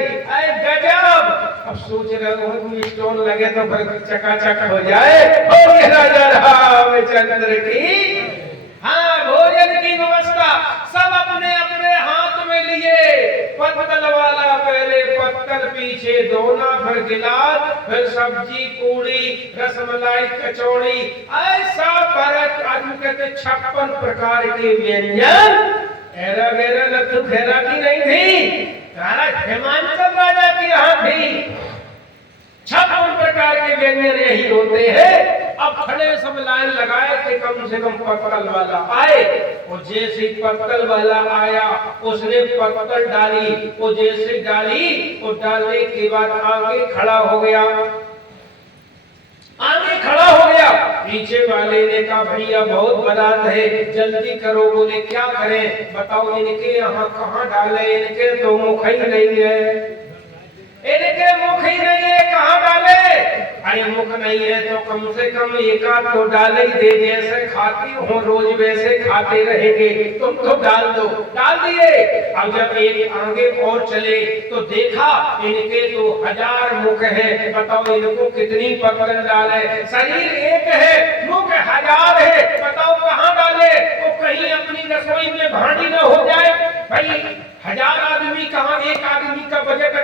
गजब। अब सोच रहे हो स्टोन लगे तो चकाचक हो जाए। और राजा रामचंद्र की हाँ भोजन की व्यवस्था सब अपने अपने हाथ में लिए। पत्तल वाला पहले पत्तल, पीछे दोना, फिर गिलास, फिर सब्जी, पूड़ी, रसमलाई, कचौड़ी, ऐसा भरत आदमी कहते 56 प्रकार के व्यंजन। एरा वेरा लत्थु फेरा की नहीं थी, हिमांचल राजा की यहाँ थी। 56 प्रकार के व्यंजन यही होते हैं। अब खड़े सब लाइन लगाए थे, कम से कम पत्तल वाला आए। और जैसे पत्तल वाला आया उसने पत्तल डाली, वो जैसे डाली, वो डालने के बाद आगे खड़ा हो गया। आगे खड़ा हो गया, पीछे वाले ने कहा भैया बहुत बारात है, जल्दी करो। बोले क्या करें बताओ, इनके यहाँ कहाँ डाले? इनके तो मुख ही नहीं है, इनके मुख ही नहीं है, कहाँ डाले? अरे मुख नहीं है तो कम से कम एक आध तो डाल ही दे, जैसे खाती हो रोज वैसे खाते रहेंगे, तुम तो डाल दो। डाल दिए। अब जब एक आगे और चले तो देखा इनके तो 1000 मुख है। बताओ इनको कितनी पत्तल डाले? शरीर एक है, मुख 1000 है, बताओ कहाँ डाले? तो कहीं अपनी रसोई में भांडी न हो जाए। भाई 1000 आदमी कहाँ, एक आदमी का बजट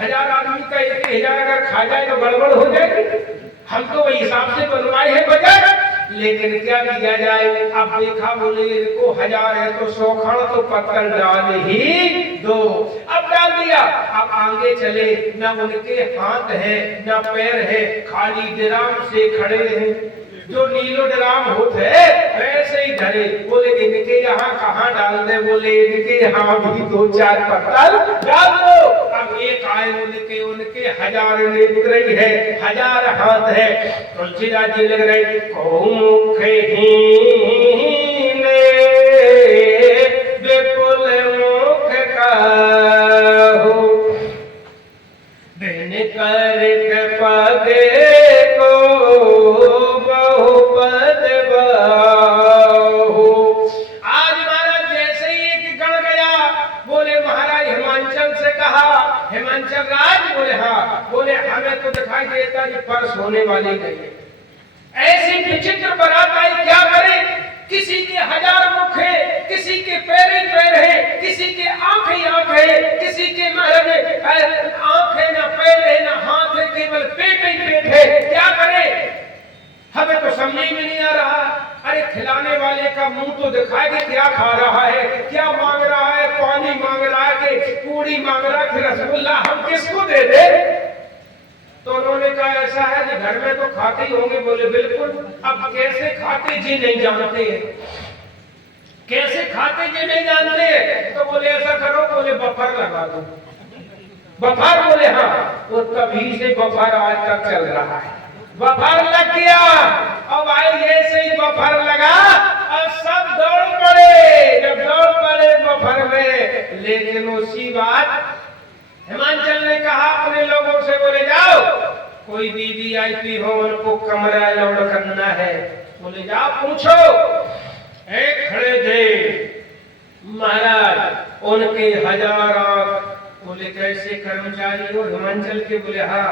1000 आदमी का 1000 अगर खा जाए तो गड़बड़ हो जाएगी। हम तो वही हिसाब से बनवाए हैं बजट, लेकिन क्या किया जाए। अब देखा बोले इनको 1000 है तो 100 खाओ तो पत्थर डाल ही दो। अब डाल दिया, अब आगे चले, ना उनके हाथ है ना पैर है, खाली ड्राम से खड़े हैं। जो नीलो ड्राम होते वैसे ही धरे। बोले इनके यहाँ कहाँ डाल दे, बोले इनके यहाँ भी 2-4 पत्थर डाल दो। अब एक आए उनके 1000 निकल रही है, 1000 हाथ है। तुलसीदास जी लग रहे को मुखे हीने विपुल मुख काहू बिन कर पगे को बहुपद बाहु। आज महाराज जैसे ही एक गण गया, बोले महाराज हिमांचल से कहा, हिमांचल राज बोले हाँ, बोले हमें तो दिखाई देता कि परस होने वाली नहीं है। ऐसी विचित्र बारात आई, क्या करे। किसी के 1000 मुख है, किसी के पैर ही पैर है, किसी के आंख ही आंख है, किसी के महाराज आंख है ना पैर है ना हाथ है, केवल पेट ही पेट है। क्या करे, हमें तो समझ में नहीं आ रहा। अरे खिलाने वाले का मुंह तो दिखाए कि क्या खा रहा है, क्या मांग रहा है, पानी मांग रहा है कि पूरी मांग रहा है कि रसगुल्ला, हम किसको दे दे। तो उन्होंने कहा ऐसा है कि घर में तो खाते ही होंगे। बोले बिल्कुल। अब कैसे खाते जी नहीं जानते हैं, कैसे खाते जी नहीं जानते। तो बोले ऐसा करो, बोले बफर लगा दो। बफर, बोले हाँ। वो तभी से बफर आज तक चल रहा है। बफर लग गया। अब आए जैसे ही बफर लगा और सब दौड़ पड़े। जब दौड़ पड़े बफर में, लेकिन उसी बात हिमांचल ने कहा अपने लोगों से, बोले जाओ कोई दीदी आई थी हो, उनको कमरा लौट करना है। बोले जाओ पूछो। एक खड़े थे महाराज, उनके 1000 आंख। बोले कैसे कर्मचारी हो हिमांचल के। बोले हाँ।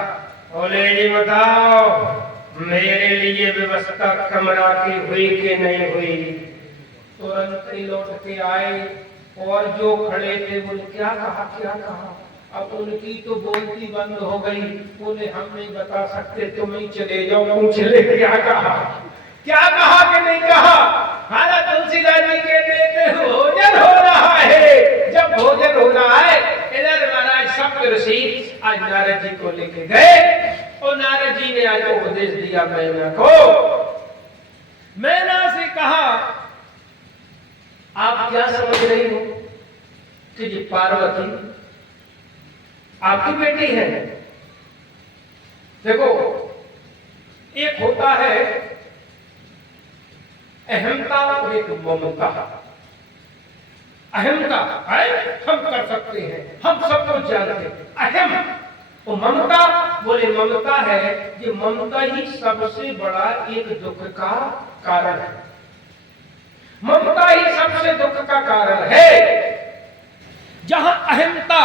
बोले ये बताओ मेरे लिए व्यवस्था कमरा की हुई कि नहीं हुई। तुरंत ही लौट के आए और जो खड़े थे बोले क्या कहा, क्या कहा। अब उनकी तो बोलती बंद हो गई। बोले हम नहीं बता सकते, तुम ही चले जाओ पूछ ले क्या कहा, क्या कहा कि नहीं कहा। हालांकि तुलसीदास जी कहते थे भोजन हो रहा है। जब भोजन हो रहा है, इधर महाराज सप्त ऋषि आज नारद जी को लेके गए और नारद जी ने आज उपदेश दिया मैना को। मैना से कहा आप क्या समझ रही हो कि जी पार्वती आपकी बेटी है। देखो एक होता है अहंता और एक ममता। अहंता है हम कर सकते हैं, हम सब कुछ जानते हैं। अहम और ममता, बोले ममता है कि ममता ही सबसे बड़ा एक दुख का कारण है। ममता ही सबसे दुख का कारण है। जहां अहंता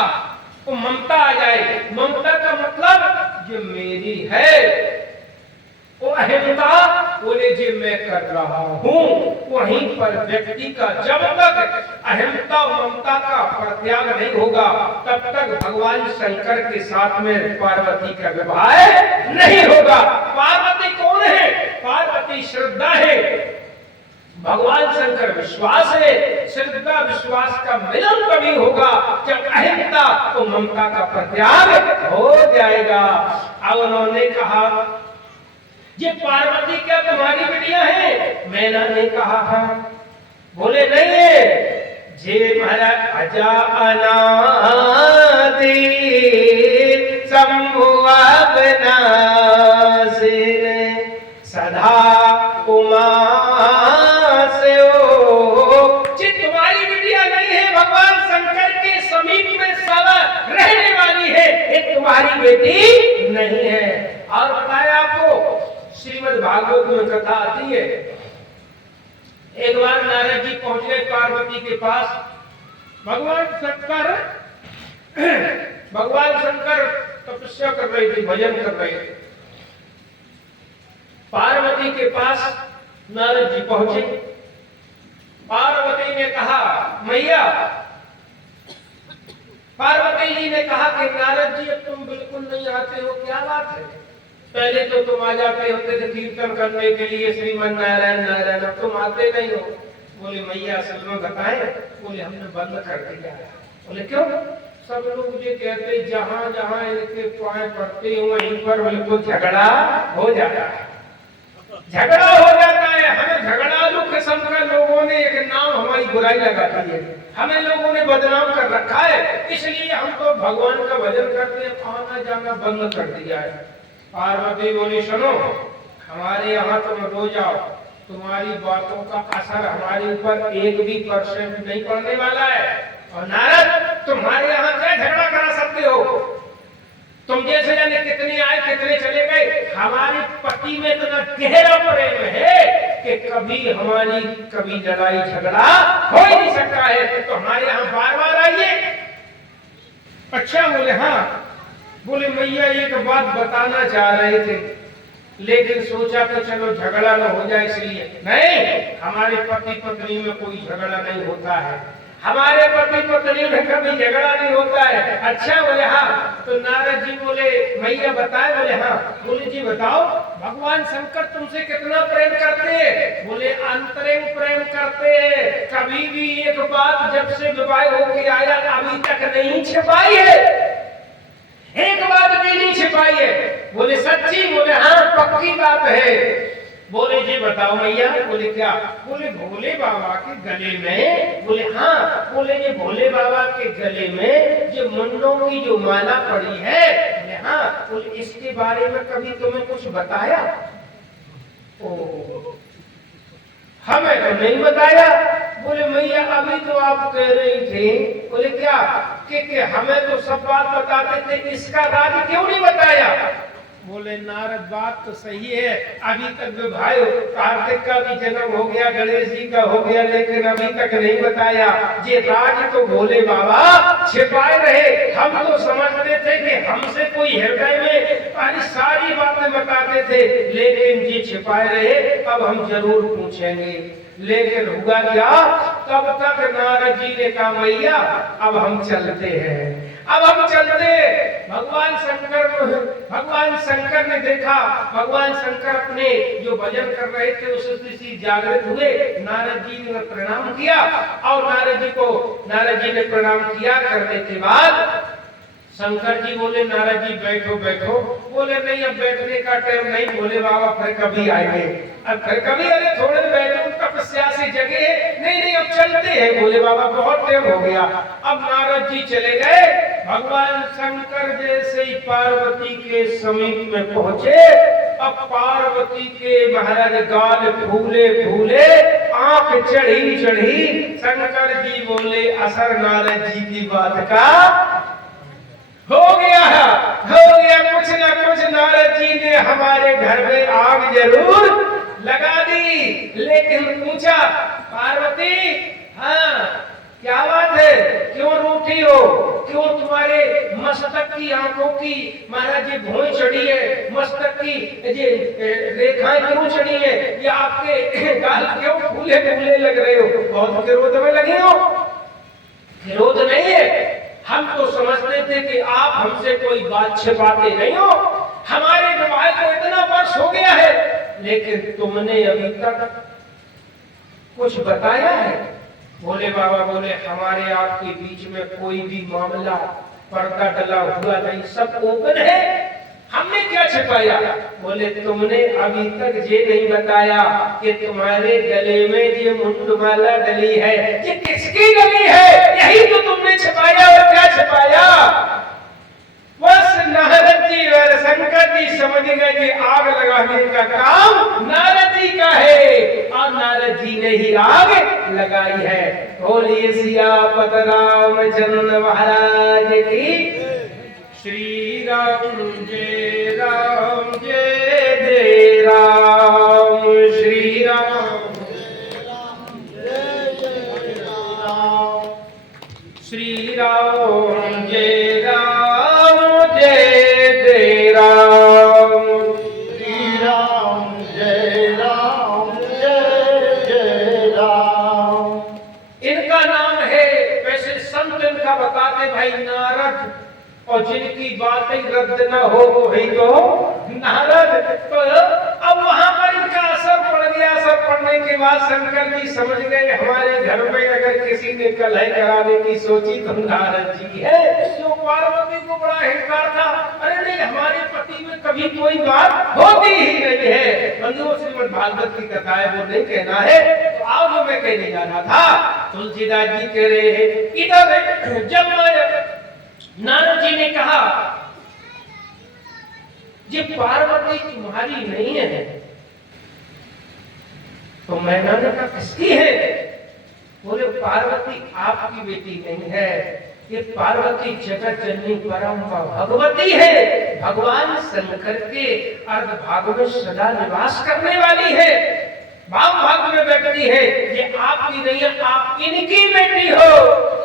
तो ममता आ जाए। ममता का मतलब जो मेरी है, वो अहंता बोले जो मैं कर रहा हूं। वहीं पर व्यक्ति का जब तक अहंता ममता का परित्याग नहीं होगा, तब तक भगवान शंकर के साथ में पार्वती का विवाह नहीं होगा। पार्वती कौन है? पार्वती श्रद्धा है, भगवान शंकर विश्वास है। श्रद्धा विश्वास का मिलन तभी होगा जब अहंता तो ममता का परित्याग हो जाएगा। अब उन्होंने कहा ये पार्वती क्या तुम्हारी बिटिया है? मैना ने कहा हाँ। बोले नहीं है, जे महाराज अजा अनादि शंभुआ बनासे सदा उमा से तुम्हारी बिटिया नहीं है, भगवान शंकर के समीप में सदा रहने वाली है, ये तुम्हारी बेटी नहीं है। और बताया आपको श्रीमद् भागवत में कथा आती है। एक बार नारद जी पहुंच गए पार्वती के पास। भगवान शंकर तपस्या कर रहे थे, भजन कर रहे थे। पार्वती के पास नारद जी पहुंचे। पार्वती ने कहा मैया पार्वती जी ने कहा कि नारद जी अब तुम बिल्कुल नहीं आते हो, क्या बात है? पहले तो तुम आ जाते होते थे कीर्तन करने के लिए श्रीमन नारायण नारायण, अब तुम आते नहीं हो। बोले मैया असल में बताएं? बोले हमने बंद कर दिया है। बोले क्यों? सब लोग मुझे कहते जहां जहां इनके पांव पड़ते हो वहीं पर बिल्कुल झगड़ा हो जाता है, झगड़ा हो जाता है। हमें झगड़ालू किस्म का लोगों ने एक नाम हमारी बुराई लगा दी है, हमें लोगों ने बदनाम कर रखा है, इसलिए हम तो भगवान का भजन करते हैं, आना जाना बंद कर दिया है। पार्वती बोली सुनो, हमारे यहाँ तुम रोज आओ, तुम्हारी बातों का असर हमारे ऊपर 1% नहीं पड़ने वाला है। और नारद तुम्हारे यहाँ क्या झगड़ा करा सकते हो? तुम जैसे जाने कितने आए कितने चले गए, हमारे पति में इतना गहरा प्रेम है कि कभी लड़ाई झगड़ा हो ही नहीं सकता है, तो हमारे यहाँ बार बार आइए। अच्छा बोले हाँ। बोले मैया एक बात बताना चाह रहे थे, लेकिन सोचा कि चलो झगड़ा न हो जाए इसलिए। नहीं, हमारे पति पत्नी में कोई झगड़ा नहीं होता है, हमारे पति पत्नी में कभी झगड़ा नहीं होता है। अच्छा बोले हाँ। तो नारद जी बोले मैया बताए? बोले हाँ। बोले जी बताओ, भगवान शंकर तुमसे कितना प्रेम करते हैं? बोले अंतरंग प्रेम करते हैं, कभी भी एक बात जब से विवाह होके आया अभी तक नहीं छिपाई है, एक बात भी नहीं छिपाई है। बोले सच्ची? बोले हाँ पक्की बात है। बोले जी बताओ मैया। बोले क्या? बोले भोले बाबा के गले में। बोले हाँ। बोले ये भोले बाबा के गले में जो मुंडों की जो माला पड़ी है। बोले हाँ। बोले इसके बारे में कभी तुम्हें कुछ बताया? ओ हमें तो नहीं बताया। बोले मैया अभी तो आप कह रही थी। बोले क्या? कि हमें तो सब बात बताते थे, इसका राज क्यों नहीं बताया? बोले नारद बात तो सही है, अभी तक भाई कार्तिक का भी जन्म हो गया, गणेश जी का हो गया, लेकिन अभी तक नहीं बताया। ये राज तो भोले बाबा छिपाए रहे, हम तो समझते थे कि हमसे कोई हृदय में सारी बातें बताते थे, लेकिन ये छिपाए रहे। अब हम जरूर पूछेंगे। लेकिन हुआ क्या? तब तक नारद जी ने कहा मैया अब हम चलते हैं, अब हम चलते। भगवान शंकर ने देखा, भगवान शंकर अपने जो भजन कर रहे थे उससे जागृत हुए। नारद जी ने प्रणाम किया और नारद जी ने प्रणाम किया। करने के बाद शंकर जी बोले नारद जी बैठो बैठो। बोले नहीं अब बैठने का टाइम नहीं, भोले बाबा फिर कभी आएंगे, अब फिर कभी। अरे थोड़े बैठो, तपस्या से जगे है। नहीं अब चलते हैं भोले बाबा, बहुत टाइम हो गया। अब नारद जी चले गए। भगवान शंकर जैसे ही पार्वती के समीप में पहुंचे, अब पार्वती के महाराज गाल फूले फूले, आंख चढ़ी चढ़ी। शंकर जी बोले असर नारद जी की बात का हो गया कुछ ना कुछ। नारद जी ने हमारे घर में आग जरूर लगा दी। लेकिन पूछा पार्वती हाँ क्या बात है, क्यों रूठी हो, क्यों तुम्हारे मस्तक की आंखों की महाराज जी भौं चढ़ी है, मस्तक की ये रेखाएं क्यों चढ़ी है, ये आपके गाल क्यों फूले फूले लग रहे हो? बहुत विरोध में लगे हो? विरोध नहीं है, हम तो समझते थे कि आप हमसे कोई बात छिपाते नहीं हो। हमारे विवाह को इतना वर्ष हो गया है, लेकिन तुमने अभी तक कुछ बताया है? भोले बाबा बोले हमारे आपके बीच में कोई भी मामला पर्दा डला हुआ नहीं, सब ओपन है, हमने क्या छिपाया? बोले तुमने अभी तक ये नहीं बताया कि तुम्हारे गले में ये मुंडमाला डली है, ये किसकी डली है? यही तो तुमने छिपाया। और क्या छिपाया? बस नारद जी और शंकर जी समझ गए कि आग लगाने का काम नारद जी का है, और नारद जी ने ही आग लगाई है। बोलिए सियापत रामचंद्र महाराज की। श्री राम जय जय राम। श्री राम जय राम। श्री राम जय राम जय राम। श्री राम जय जय राम। इनका नाम है, वैसे संत इनका बताते भाई नारद नारद, और जिनकी बातें रद्द न हो वही तो नारद। तो अब वहां पर इनका असर पड़ गया। असर पड़ने के बाद शंकर जी समझ गए हमारे घर में अगर किसी ने कलह कराने की सोची तो नारद जी है। जो पार्वती को बड़ा अहंकार था, अरे नहीं हमारे पति में कभी कोई बात होती ही नहीं है। बंधुओं श्रीमद् भागवत की कथा है, वो नहीं कहना है। तो आओ जो मैं कहने जाना था, तुलसीदास जी कह रहे हैं इधर जब नारद जी ने कहा ये पार्वती तुम्हारी नहीं है, तो मैंने कहा किसकी है? बोले पार्वती आपकी बेटी नहीं है, ये पार्वती जगत जननी परम भगवती है, भगवान शंकर के अर्ध भाग में सदा निवास करने वाली है, वाम भाग में बैठती है। ये आपकी नहीं है, आप इनकी बेटी हो।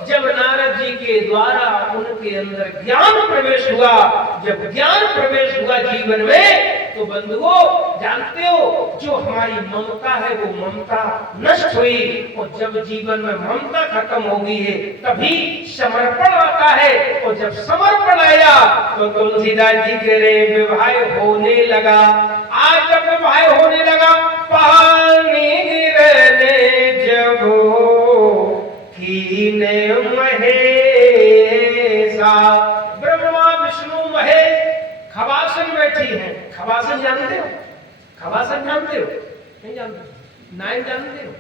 जब नारद जी के द्वारा उनके अंदर ज्ञान प्रवेश हुआ, जब ज्ञान प्रवेश हुआ जीवन में, तो बंधुओं जानते हो जो हमारी ममता है वो ममता नष्ट हुई। और जब जीवन में ममता खत्म हो गई है तभी समर्पण आता है। और जब समर्पण आया तो तुलसीदास जी कह रहे विवाह होने लगा। आज जब विवाह होने लगा, पानी गिरने जब कीने महेशा, ब्रह्मा विष्णु महेश खवासन बैठी हैं। खवासन जानते हो? खवासन जानते हो? नहीं जानते? नाइन जानते हो?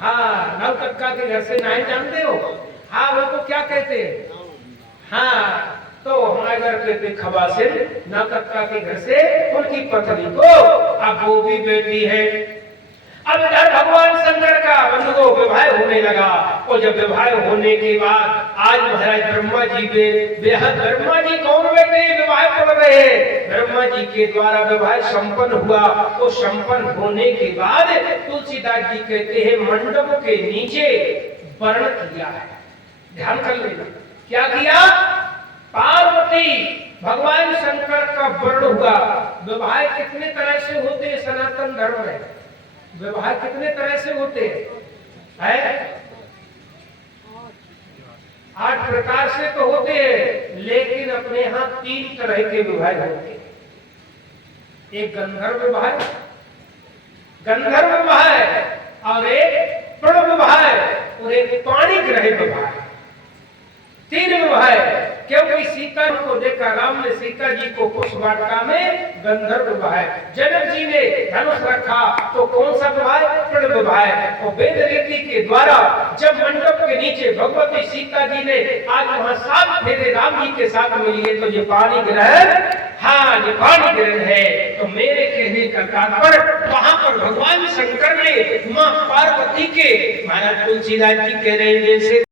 हाँ, नवकक्का के घर से नाइन जानते हो? हाँ, वो तो क्या कहते हैं? हाँ, तो हमारे घर कहते खवासन, नवकक्का के घर से उनकी पत्नी को। अब वो भी बेटी है। अब इधर भगवान शंकर का बंधुओं विवाह होने लगा। और जब विवाह होने के बाद आज महाराज ब्रह्मा जी बेहद, ब्रह्मा जी कौन बैठे विवाह पढ़ रहे हैं, ब्रह्मा जी के द्वारा विवाह संपन्न हुआ। तो संपन्न होने के बाद तुलसीदास जी कहते हैं मंडप के नीचे वर्ण किया है। ध्यान कर लेना क्या किया? पार्वती भगवान शंकर का वर्ण हुआ। विवाह कितने तरह से होते हैं सनातन धर्म में? विवाह कितने तरह से होते हैं? 8 प्रकार से तो होते हैं, लेकिन अपने यहाँ 3 तरह के विवाह होते हैं। एक गंधर्व विवाह, गंधर्व विवाह, और एक प्रण विवाह, और एक पाणी ग्रह विवाह। 3 विवाह। क्योंकि सीता को देखा राम ने सीता जी को कुश वाटिका में गंधर्व विवाह, जनक जी ने धनुष रखा तो कौन सा विवाह? प्रण विवाह। और वेद रीति के द्वारा जब मंडप के नीचे भगवती सीता जी ने आज वहां 7 फेरे राम जी के साथ में लिए, तो ये पाणी ग्रहण, हाँ ये पाणी ग्रहण है। तो मेरे कहने का तात्पर्य वहां पर भगवान शंकर ने मां पार्वती के, महाराज तुलसीदास जी कह रहे हैं जैसे